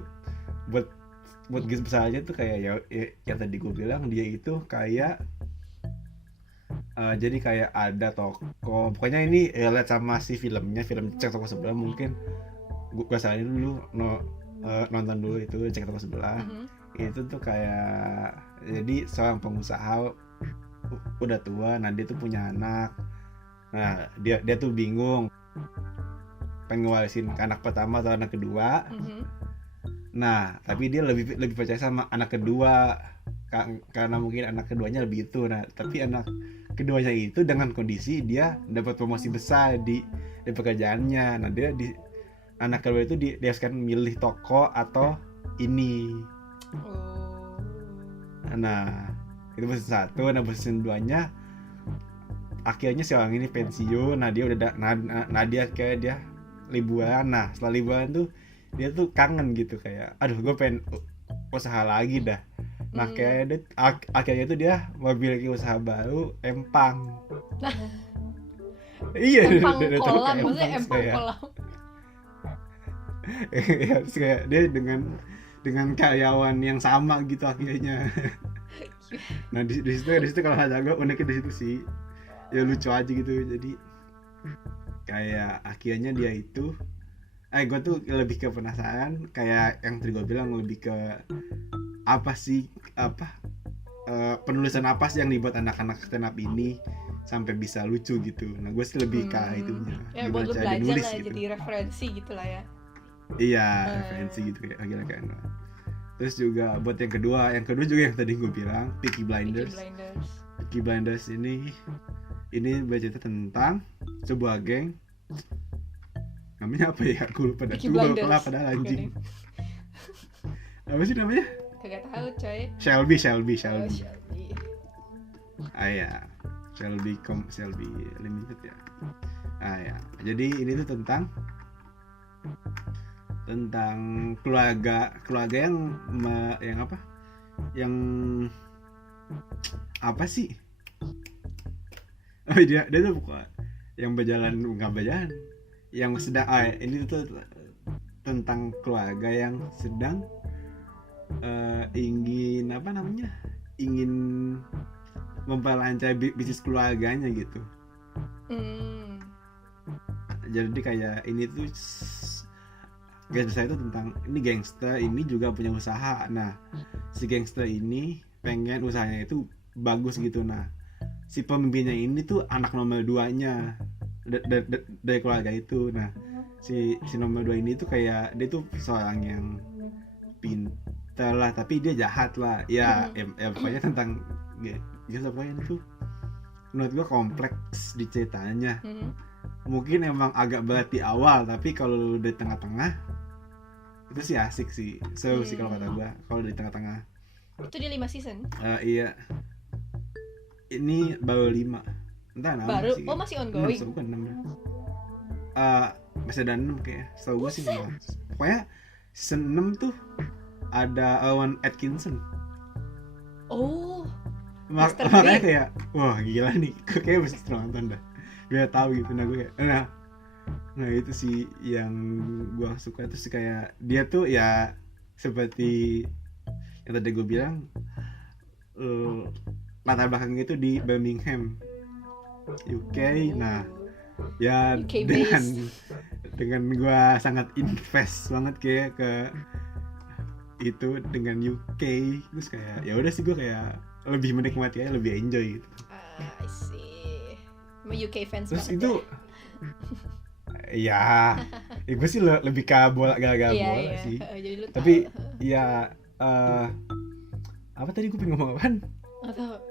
buat guys besar aja tuh kayak ya yang tadi gue bilang, dia itu kayak jadi kayak ada toko, pokoknya ini relate sama si film Cek Toko Sebelah. Mungkin gue saranin dulu nonton dulu itu Cek Toko Sebelah. Itu tuh kayak jadi seorang pengusaha udah tua, nah dia tuh punya anak. Nah dia tuh bingung pengen ngewarisin ke anak pertama atau anak kedua. Nah tapi dia lebih percaya sama anak kedua karena mungkin anak keduanya lebih itu. Nah tapi anak keduanya itu dengan kondisi dia dapat promosi besar di pekerjaannya. Nah dia anak kedua itu dia akan milih toko atau ini. Nah itu versi 1. Nah versi 2-nya akhirnya si orang ini pensiun. Nah dia udah dia kayak dia liburan. Nah setelah liburan tuh dia tuh kangen gitu, kayak aduh gue pengen usaha lagi dah. Nah kayak akhirnya tuh dia memiliki usaha baru, empang. Iya, empang kolam, maksudnya empang kolam. Ya, kayak dia dengan karyawan yang sama gitu akhirnya. Nah di situ kalau ada gue uniknya di situ sih, ya lucu aja gitu. Jadi kayak akhirnya dia itu gue tuh lebih ke penasaran, kayak yang tadi gue bilang, lebih ke penulisan apa sih yang dibuat anak-anak stand up ini sampai bisa lucu gitu. Nah gue sih lebih ke itunya, ya buat lu belajar nulis lah gitu. Jadi referensi gitu lah ya. Iya, referensi gitu kayak gila-gilaan. Terus juga buat yang kedua juga yang tadi gue bilang, Peaky Blinders ini bercerita tentang sebuah geng, namanya apa ya, aku lupa dah. Gue lupa padahal anjing. Apa sih namanya? Kagak tahu coy. Shelby. Ya, Shelby Limited ya. Ya. Jadi ini tuh tentang keluarga yang apa sih? Oh dia tuh yang nggak berjalan, yang sedang ini tuh tentang keluarga yang sedang ingin memperlancar bisnis keluarganya gitu. Jadi kayak ini tuh gangster itu tentang ini, gangster ini juga punya usaha. Nah si gangster ini pengen usahanya itu bagus gitu. Nah si pemimpinnya ini tuh anak nomor 2-nya dari keluarga itu. Nah si nomor 2 ini tuh kayak dia tuh seorang yang pintar lah, tapi dia jahat lah ya. Pokoknya tentang gitu. Pokoknya itu menurut gua kompleks di ceritanya. Mungkin emang agak berat di awal, tapi kalau di tengah-tengah itu sih asik sih, seru sih kalau kata gua. Kalau di tengah-tengah itu dia 5 season. Iya, ini baru 5. Entah baru sih, masih ongoing. 6, bukan 6. Masih ada 6 kayaknya, setahu gua sih. Pokoknya season 6 tuh ada Owen Atkinson. Makanya kayak wah gila nih, kayak mesti nonton dah. Gak tahu gitu. Nah gue kayak nah itu sih yang gue suka. Terus kayak dia tuh ya seperti yang tadi gue bilang, latar belakangnya itu di Birmingham, UK. Nah ya UK dengan based. gue sangat invest banget kayak ke itu dengan UK, terus kayak ya udah sih gue kayak lebih menikmati aja, lebih enjoy gitu. I see. Emang UK fans Terus banget itu ya gue sih lebih ke bola, gara-gara Iya, bola iya. sih. Jadi lu Tapi tahu. ya apa tadi gue pengen ngomong apaan? Atau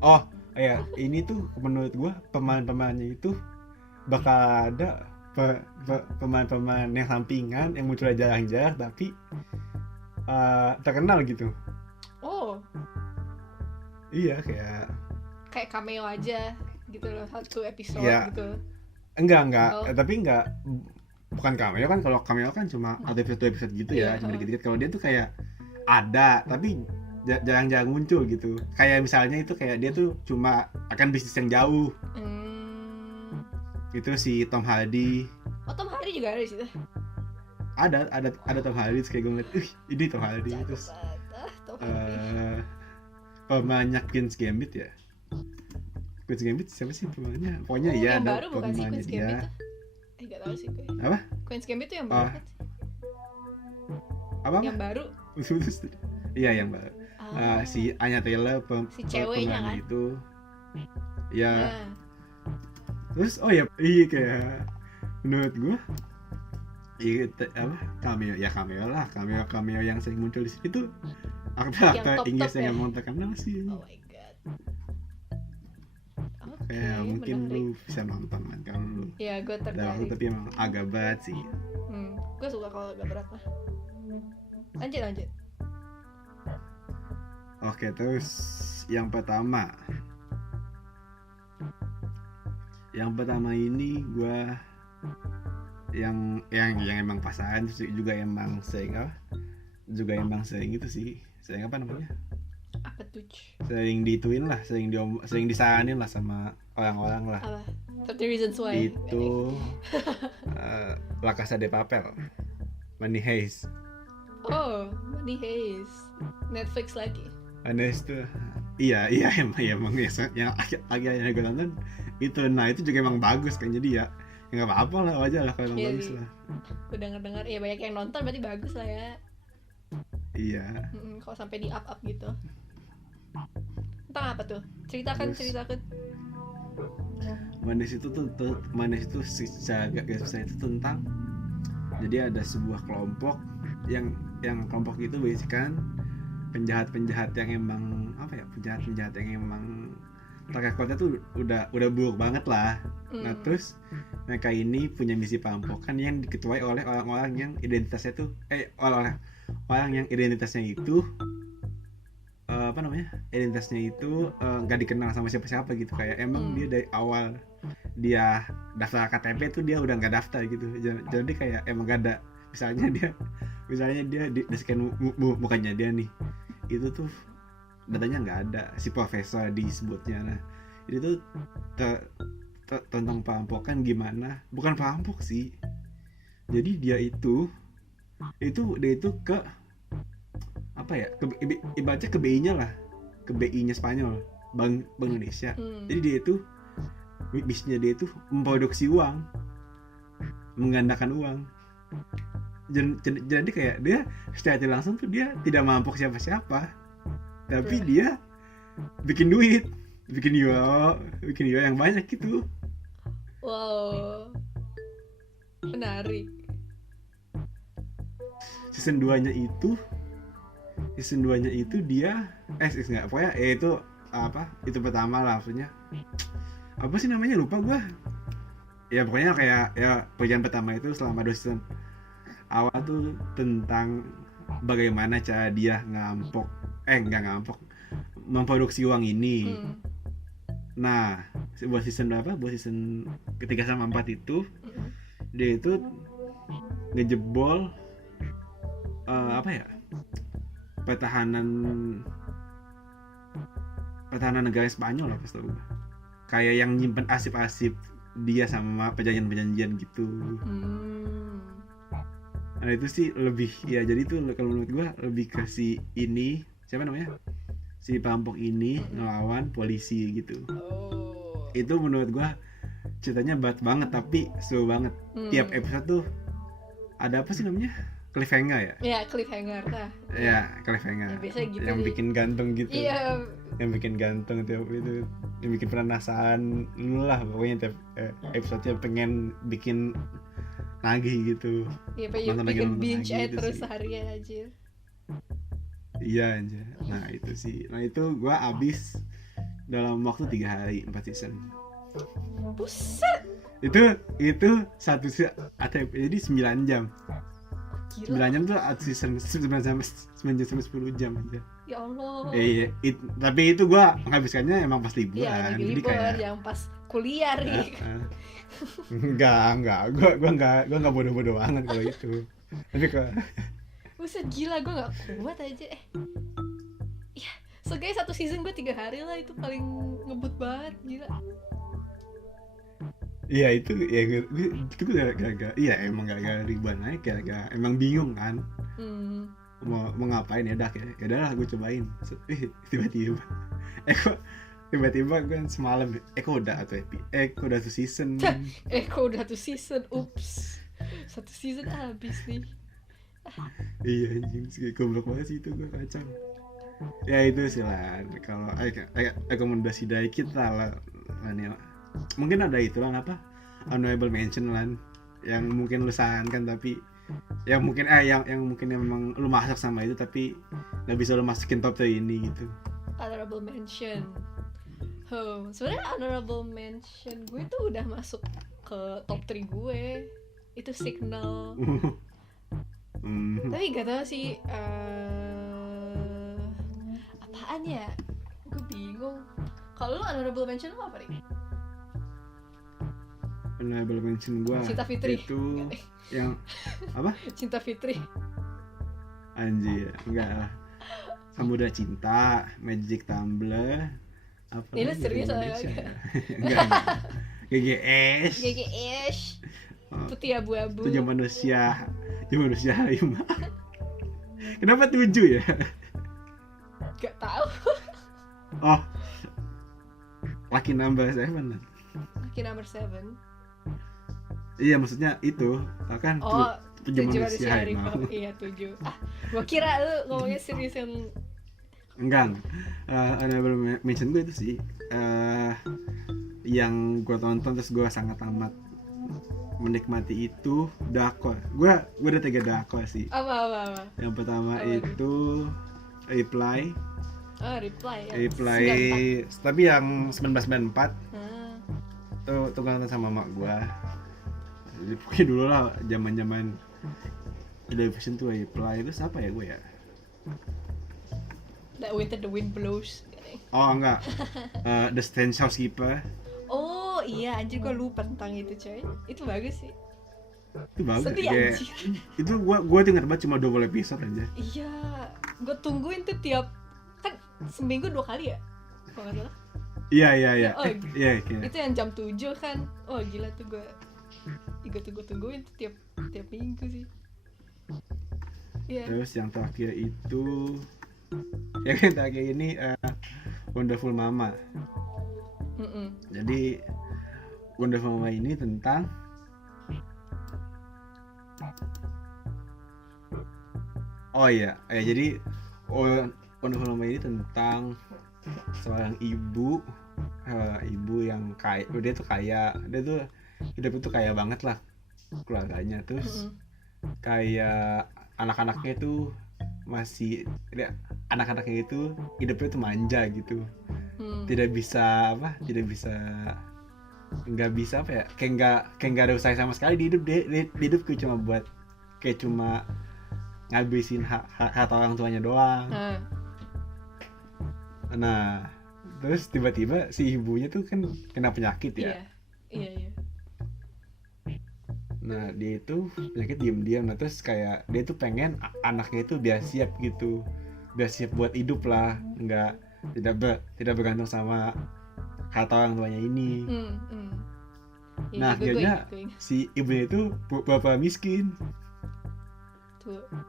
Oh ya, ini tuh menurut gue pemain-pemainnya itu bakal ada pemain-pemain yang sampingan yang muncul jarang-jarang tapi terkenal gitu. oh, Iya kayak cameo aja gitu loh, satu episode ya gitu. enggak Oh. tapi enggak, bukan cameo kan. Kalau cameo kan cuma ada episode gitu ya, Iya, cuma dikit-dikit. Kalau dia tuh kayak ada tapi jarang-jarang muncul gitu. Kayak misalnya itu kayak dia tuh cuma akan bisnis yang jauh. Itu si Tom Hardy. Oh, Tom Hardy juga ada di situ. Ada Tom Hardy, terus kayak gue ngeliat, ini Tom Hardy. Cakep Terus banget, Tom Hardy. pemainnya Queen's Gambit ya. Queen's Gambit siapa sih pemainnya? Pokoknya ya yang ada baru bukan sih pemainnya Queen's dia. Gambit tuh? Gak tahu sih gue. Apa? Queen's Gambit tuh yang baru kan sih? Apa? Yang baru. Iya yang baru. Si Anya Taylor si ceweknya kan? itu. Ya. Nah. Terus iya kayak menurut gue cameo lah, cameo yang sering muncul di situ aktor Inggris yang emang terkenal sih. Oh my god. Kayak mungkin menarik. lu bisa nonton kan lu. Ya, gue Waktu, tertarik. tapi emang agak berat sih. Gue suka kalau agak berat mah. Lanjut. Oke, terus yang pertama ini gue yang emang pasangan juga emang sering itu sih, sering apa namanya? Apa tuh? Sering dituin lah, sering disaranin lah sama orang-orang lah. Apa? 30 Reasons Why. Itu La Casa de Papel, Money Heist. Oh, Money Heist. Netflix lagi. Money Heist tuh iya emang yang akhirnya gue nonton itu. Nah itu juga emang bagus kan, jadi ya nggak apa-apa lah, wajar lah kalau Iya, bagus lah. Gue denger ya banyak yang nonton berarti bagus lah ya. Iya. Kalau sampai di up gitu. Tentang apa tuh? Ceritakan. Manis itu secara garis besar itu tentang, jadi ada sebuah kelompok yang kelompok itu basikan penjahat yang emang apa ya, penjahat yang emang track recordnya tuh udah buruk banget lah. Nah terus mereka ini punya misi perampokan yang diketuai oleh orang-orang yang identitasnya tuh orang yang identitasnya itu nggak dikenal sama siapa-siapa gitu. Kayak emang dia dari awal dia daftar KTP tuh dia udah nggak daftar gitu. Jadi kayak emang gak ada, misalnya dia di scan mukanya dia nih, itu tuh datanya nggak ada, si profesor disebutnya. Nah itu tuh tentang perampokan, gimana, bukan perampok sih, jadi dia itu ke apa ya, ibaratnya ke BI-nya lah, ke BI-nya Spanyol, Bank Indonesia. Jadi dia itu bisnisnya dia itu memproduksi uang, menggandakan uang. Jadi kayak dia secara langsung tuh dia tidak merampok siapa-siapa, tapi dia bikin duit, bikin euro yang banyak gitu. Wow, menarik. Season 2-nya itu dia pokoknya itu apa, itu pertama lah, maksudnya apa sih namanya, lupa gue ya. Pokoknya kayak ya bagian pertama itu selama 2 season awal tuh tentang bagaimana cara dia memproduksi uang ini. Nah buat season ketiga sama 4 itu dia itu ngejebol pertahanan negara Spanyol lah, pas tau gue. Kayak yang nyimpen arsip-arsip dia sama perjanjian gitu. Nah itu sih lebih ya, jadi tuh kalau menurut gue lebih ke si ini, siapa namanya, si perampok ini ngelawan polisi gitu. Itu menurut gue ceritanya berat banget tapi seru banget. Tiap episode tuh ada apa sih namanya, cliffhanger ya? Ya cliffhanger lah. Ya cliffhanger. Ya, biasa gitu yang sih. bikin gantung gitu. Iya. Yang bikin gantung tiap itu, yang bikin penasaran lu lah pokoknya tiap episode-nya pengen bikin nagih gitu. Iya, pengen Nonton lagi, bikin nonton binge lagi aja itu terus sih. seharian aja. Iya aja. Nah itu sih. Nah itu gua abis dalam waktu 3 hari 4 season. Buset, Itu satu sih ada jadi 9 jam. gila. 9 jam tuh satu season 9 sampai 9 jam sampai 10 jam aja. Ya Allah. Tapi itu gua menghabiskannya emang pas liburan. Iya, lagi Jadi libur kayak yang pas kuliah nih. enggak. Gua enggak bodoh-bodoh banget kalau itu. Tapi kalau Buset, gila, gue gak kuat aja. Ya, seenggaknya satu season gue 3 hari lah, itu paling ngebut banget, gila. iya itu ya gue gak iya emang gak ribuan naik ya emang bingung kan mau ngapain ya dah ya udahlah gue cobain. Tiba-tiba tiba-tiba gue semalam kok udah satu season. Kok udah satu season, ups, satu season habis nih. Iya anjing sih, goblok banget sih itu, gue kacau. Ya itu sih lah, kalau rekomendasi dari kita lah nih, mungkin ada itu lah apa honorable mention lah yang mungkin lu sarankan tapi yang mungkin yang mungkin memang lu masuk sama itu tapi nggak bisa lu masukin top 3 ini gitu. Honorable mention. Sebenarnya honorable mention gue tuh udah masuk ke top 3 gue. Itu Signal. Tapi gak tau sih apaan ya? Gue bingung. Kalau lu honorable mention lu apa nih? Honorable mention gue Cinta Fitri. itu yang apa? Cinta Fitri. Anjir, enggak lah. Samudra Cinta, Magic Tumblr, apa? Ini lu serius atau enggak? GGS. GGS. Putih abu-abu. Itu zaman manusia harimau. Kenapa 7 ya? Gak tahu. Oh, Lucky Number 7. Lucky Number 7. Iya maksudnya itu kan 7 manusia harimau. Iya 7. Gua kira lu ngomongnya serius yang enggak. Honorable mention gue itu sih yang gue tonton terus gue sangat amat menikmati itu Dako. Gue udah 3 Dako sih. Apa? Yang pertama itu Reply. Reply. Reply. Tapi yang 1994. Tuh nonton sama mak gue. Jadi pokoknya dulu lah zaman television tuh Reply itu siapa ya gue ya? That Winter the Wind Blows. Oh enggak. The Strange Housekeeper. Oh iya, anjir gue lupa tentang itu coy. Itu bagus sih. Itu bagus. Sedih anjir. Itu gua denger banget cuma 20 episode aja. Iya, gue tungguin tuh tiap kan seminggu 2 kali ya, kalau nggak salah. Iya. Oh, Iya. Itu yang jam 7 kan. Oh gila tuh gue tungguin tuh tiap minggu sih. Iya. Terus yang terakhir itu yang terakhir ini Wonderful Mama. Jadi Wonderful Mama ini tentang jadi Wonderful Mama ini tentang seorang ibu yang kaya. Dia tuh hidup itu kaya banget lah keluarganya. Terus kayak anak-anaknya itu anak-anaknya itu hidupnya tuh manja gitu. Nggak bisa apa ya, kayak nggak ada usaha sama sekali di hidup. Dia hidup kayak cuma ngabisin hak orang tuanya doang. Nah terus tiba-tiba si ibunya tuh kan kena penyakit ya. Iya. Nah dia itu penyakit diam-diam. Nah terus kayak dia tuh pengen anaknya itu biar siap buat hidup lah, tidak bergantung sama harta orang tuanya ini. Nah akhirnya si ibunya itu bapak miskin.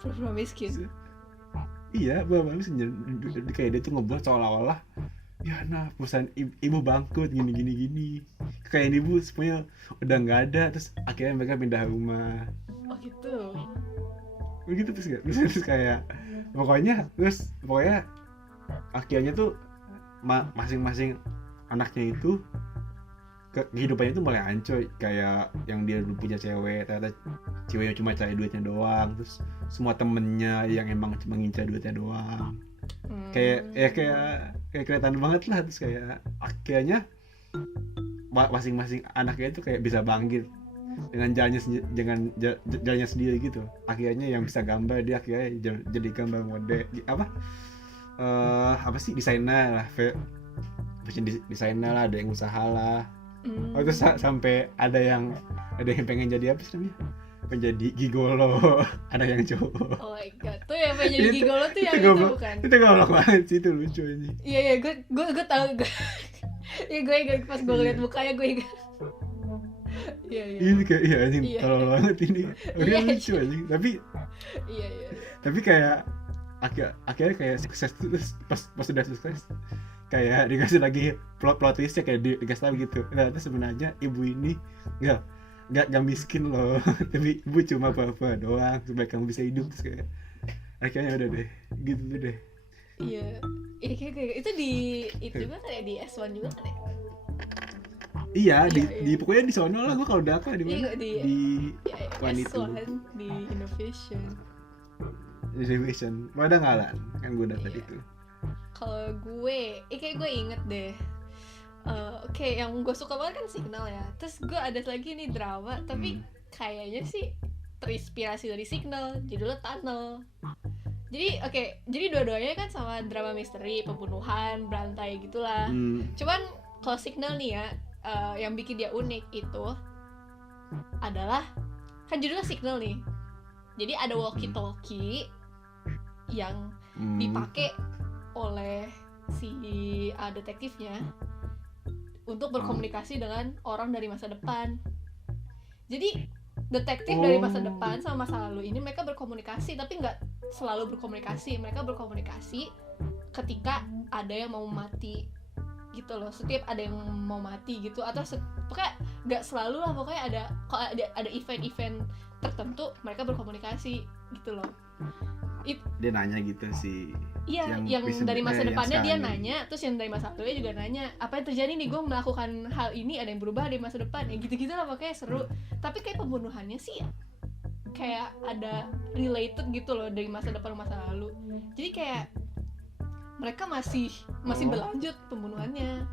Pura-pura miskin. Iya, bapak miskin. Kayak dia tuh ngebuat seolah-olah ya nah perusahaan ibu bangkrut gini, kayak ibu semuanya udah nggak ada, terus akhirnya mereka pindah rumah Oh gitu. begitu. Terus kayak pokoknya akhirnya tuh masing-masing anaknya itu kehidupannya itu mulai hancur, kayak yang dia dulu punya cewek ternyata ceweknya cuma cari duitnya doang, terus semua temennya yang emang cuma ngincar duitnya doang, kayak kelihatan banget lah. Terus kayak akhirnya masing-masing anaknya itu kayak bisa bangkit dengan jalannya sendiri gitu. Akhirnya yang bisa gambar dia akhirnya jadi gambar model apa sih, desainer lah, fashion desainer lah, ada yang usaha lah. Oh, terus sampai ada yang pengen jadi apa sih namanya, menjadi gigolo. Ada yang cowok. Oh my god, tuh yang pengen jadi gigolo tuh yang itu bukan? Itu goblok banget sih, itu lucu ini. Iya gue tahu. Iya gue ingat pas gue liat mukanya gue ingat. Iya. Ini kayak anjing tolol banget ini. Udah lucu anjing, Iya. Tapi kayak akhirnya kayak sukses, terus pas sudah sukses kayak dikasih lagi plot twistnya, kayak dikasih tahu gitu, ternyata sebenarnya ibu ini nggak miskin loh. Tapi ibu cuma apa-apa doang supaya kamu bisa hidup. Terus kayak akhirnya udah deh gitu deh. Iya kayak itu juga kan ya, di S1 juga kan ya. Iya, di pokoknya di sono lah. Gue kalau udah apa di mana? Di One S1 di Innovation. Pada ngalan kan gue udah tadi tuh. Kalau gue, kayak gue inget deh. Oke, yang gue suka banget kan Signal ya. Terus gue ada lagi nih drama, tapi kayaknya sih terinspirasi dari Signal, judulnya Tunnel. Jadi dua-duanya kan sama drama misteri, pembunuhan, berantai gitulah. Cuman kalau Signal nih ya, yang bikin dia unik itu adalah kan judulnya Signal nih. Jadi ada walkie-talkie yang dipakai oleh si detektifnya untuk berkomunikasi dengan orang dari masa depan. Jadi detektif dari masa depan sama masa lalu ini mereka berkomunikasi, tapi nggak selalu berkomunikasi. Mereka berkomunikasi ketika ada yang mau mati gitu loh. Setiap ada yang mau mati gitu, atau pokoknya nggak selalu lah, pokoknya kalau ada event-event tertentu mereka berkomunikasi gitu loh. Dia nanya gitu sih. Iya, yang dari masa depannya dia nanya, terus yang dari masa lalunya juga nanya, apa yang terjadi nih, gue melakukan hal ini, ada yang berubah di masa depan, ya gitu-gitu lah, makanya seru. Tapi kayak pembunuhannya sih kayak ada related gitu loh, dari masa depan ke masa lalu. Jadi kayak mereka masih berlanjut pembunuhannya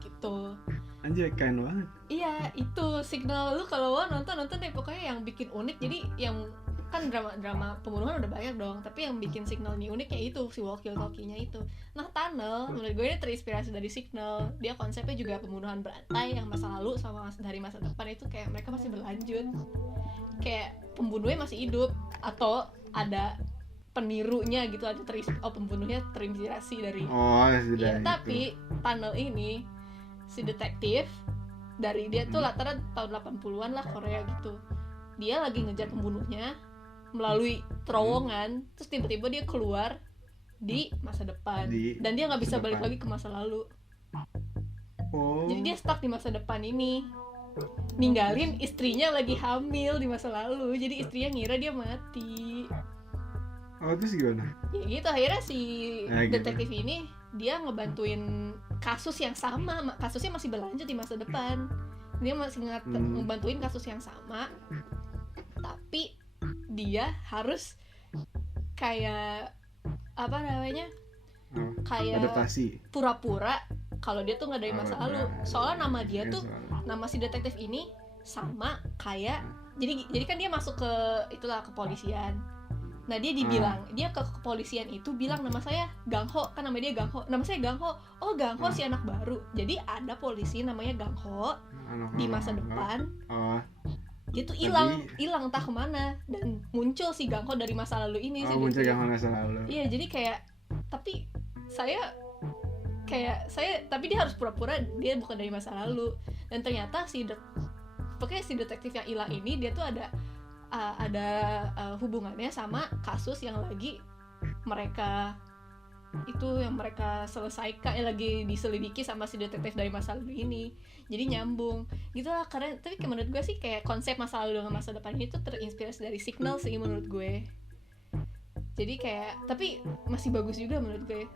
gitu. Anjir, keren banget. Iya, itu Signal. Lu kalau mau nonton deh, pokoknya yang bikin unik. Jadi yang kan drama pembunuhan udah banyak dong, tapi yang bikin Signal ini unik ya itu si walkie-talkie-nya itu. Nah, Tunnel menurut gue ini terinspirasi dari Signal. Dia konsepnya juga pembunuhan berantai yang masa lalu sama dari masa depan itu kayak mereka masih berlanjut. Kayak pembunuhnya masih hidup atau ada penirunya gitu, ada pembunuhnya terinspirasi dari. Ya, tapi Tunnel ini si detektif dari dia tuh latar tahun 80-an lah, Korea gitu. Dia lagi ngejar pembunuhnya melalui terowongan, terus tiba-tiba dia keluar di masa depan dan dia nggak bisa balik lagi ke masa lalu. Jadi dia stuck di masa depan ini, ninggalin istrinya lagi hamil di masa lalu. Jadi istrinya ngira dia mati. Terus gimana? Ya gitu, akhirnya si detektif ini dia ngebantuin kasus yang sama, kasusnya masih berlanjut di masa depan. Dia masih ngebantuin kasus yang sama, tapi dia harus kayak apa namanya, kayak adaptasi, pura-pura kalau dia tuh nggak dari masa lalu. Soalnya nama dia tuh, nama si detektif ini sama kayak, jadi kan dia masuk ke itulah kepolisian. Nah dia dia ke kepolisian itu bilang, nama saya Gang Ho, kan nama dia Gang Ho, nama saya Gang Ho. Oh Gang Ho si anak baru. Jadi ada polisi namanya Gang Ho di masa depan. Dia tuh hilang entah kemana, dan muncul si Gang Ho dari masa lalu ini. Muncul Gang Ho masa lalu. Iya, jadi kayak tapi tapi dia harus pura-pura dia bukan dari masa lalu. Dan ternyata si detektif yang hilang ini dia tuh ada hubungannya sama kasus yang lagi mereka itu yang mereka selesaikan, lagi diselidiki sama si detektif dari masa lalu ini. Jadi nyambung gitu lah. Karena tapi menurut gue sih kayak konsep masa lalu dengan masa depan itu terinspirasi dari Signal sih menurut gue. Jadi kayak tapi masih bagus juga menurut gue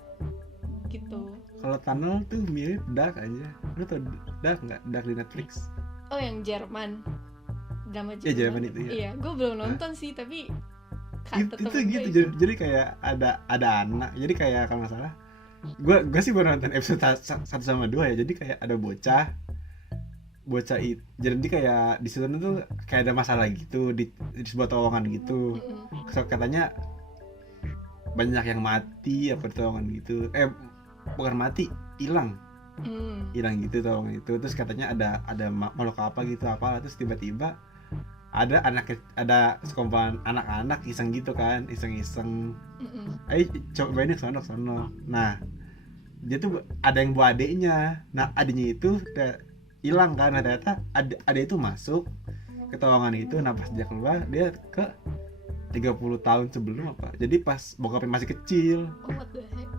gitu. Kalau Tunnel tuh mirip Dark aja. Lu tau Dark nggak? Dark di Netflix. Oh yang Jerman, drama Jerman. Ya Jerman itu ya. Iya, gue belum nonton sih tapi Itu gitu. Jadi kayak ada anak. Jadi kayak kalau nggak salah, gue sih baru nonton episode 1 sama 2 ya. Jadi kayak ada bocah itu. Jadi kayak di situ tuh kayak ada masalah gitu di sebuah terowongan gitu. So, katanya banyak yang mati apa di terowongan gitu. Bukan mati, hilang gitu terowongan itu. Terus katanya ada makhluk apa gitu apalah. Terus tiba-tiba ada sekumpulan anak-anak iseng gitu kan, iseng ayo coba ini sono. Nah dia tuh ada yang bawa adiknya. Nah adiknya itu hilang kan. Nah, ternyata adik itu masuk ke terowongan itu. Nah pas dia keluar dia ke 30 tahun sebelum apa, jadi pas bokapnya masih kecil. What the heck?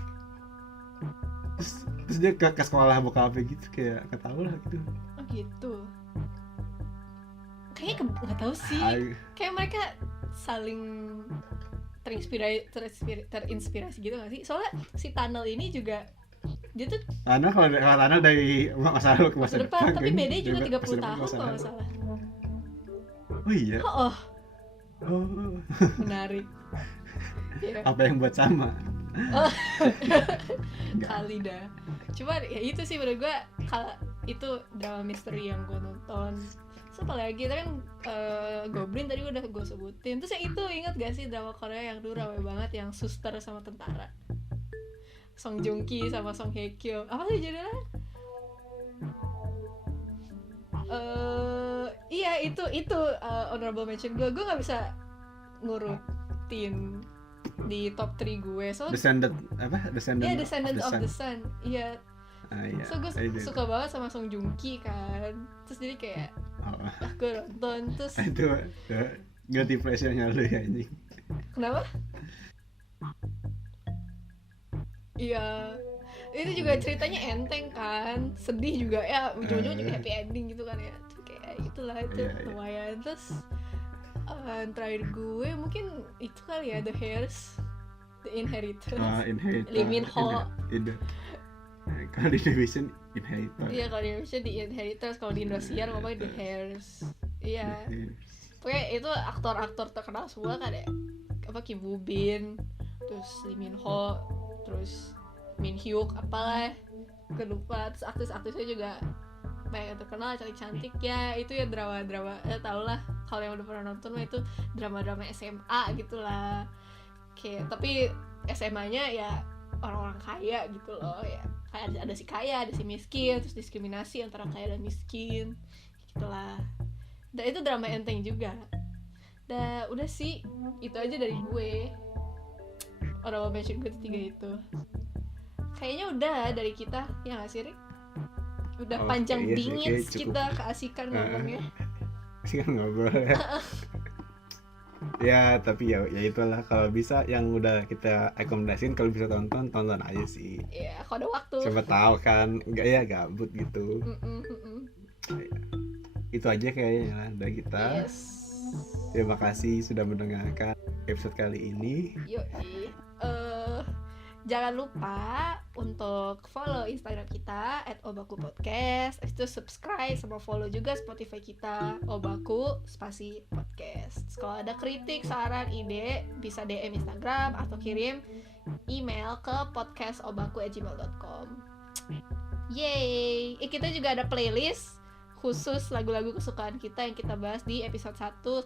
Terus dia ke sekolah bokapnya gitu, kayak nggak tahu lah gitu. Oh gitu. Kayaknya nggak tahu sih. Kayak mereka saling terinspirasi gitu nggak sih? Soalnya si Tunnel ini juga dia tuh kalau Tunnel dari masa lalu ke masa depan, tapi kan? bedanya juga 30 tahun kalau nggak salah. Oh iya. Oh. Oh. Menarik. Yeah. Apa yang buat sama? Oh. Kali dah. Cuma ya itu sih menurut gue kalau itu drama misteri yang gue nonton. So, apalagi tapi kan Goblin tadi udah gue sebutin. Terus yang itu ingat gak sih drama Korea yang dulu ramai banget yang suster sama tentara, Song Joong Ki sama Song Hye Kyo. Apa sih judulnya? Iya itu honorable mention gue nggak bisa ngurutin di top 3 gue. So Descendant of the Sun. Iya. Iya. So gue suka banget sama Song Joong Ki kan. Terus jadi kayak gue nonton terus itu guilty pleasure-nya lu ya anjing. Kenapa? Iya. Itu juga ceritanya enteng kan, sedih juga ya, ujung-ujung juga happy ending gitu kan ya. Terus kayak itulah itu lumayan. Terus terakhir gue mungkin itu kali ya, The Heirs, The Inheritors, Lee Min Ho. Kalau di Indonesia Inheritors. Iya kalau di Indonesia di Inheritors, kalau di Indosiar ngomongnya The Heirs. Iya. Pokoknya itu aktor-aktor terkenal semua kan ya. Apa Kim Woo Bin, terus Lee Min Ho, terus Min Hyuk apalah, gue lupa. Terus artis-artisnya juga banyak yang terkenal, cantik-cantik ya. Itu ya drama-drama, tau lah kalau yang udah pernah nonton mah itu drama-drama SMA gitulah. Kayak tapi SMA-nya ya orang-orang kaya gitu loh ya. Kayak ada si kaya, ada si miskin, terus diskriminasi antara kaya dan miskin gitulah. Dan itu drama enteng juga. Dan udah sih itu aja dari gue. Orang mention gue 3 itu. Kayaknya udah dari kita, ya nggak sih Rik? Udah panjang dingin kita keasikan ngomongnya. Asikan ngobrol ya. Ya tapi ya itulah, kalau bisa yang udah kita rekomendasiin kalau bisa tonton aja sih. Iya, kalau ada waktu. Siapa tahu kan, enggak ya gabut gitu. Itu aja kayaknya dari kita. Yes. Terima kasih sudah mendengarkan episode kali ini. Yoi. Jangan lupa untuk follow Instagram kita @obakupodcast. Itu subscribe sama follow juga Spotify kita Obaku spasi podcast. Kalau ada kritik, saran, ide bisa DM Instagram atau kirim email ke podcastobaku@gmail.com. Yeay. Kita juga ada playlist khusus lagu-lagu kesukaan kita yang kita bahas di episode 1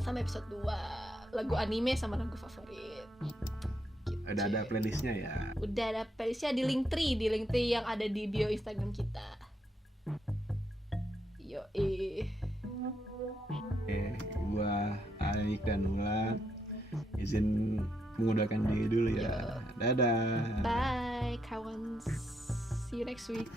sama episode 2. Lagu anime sama lagu favorit. Udah ada playlistnya ya. Udah ada playlistnya di Linktree yang ada di bio Instagram kita. Yoi. Gua Aik dan Ula izin mengudahkan diri dulu ya. Dadah. Bye kawan. See you next week.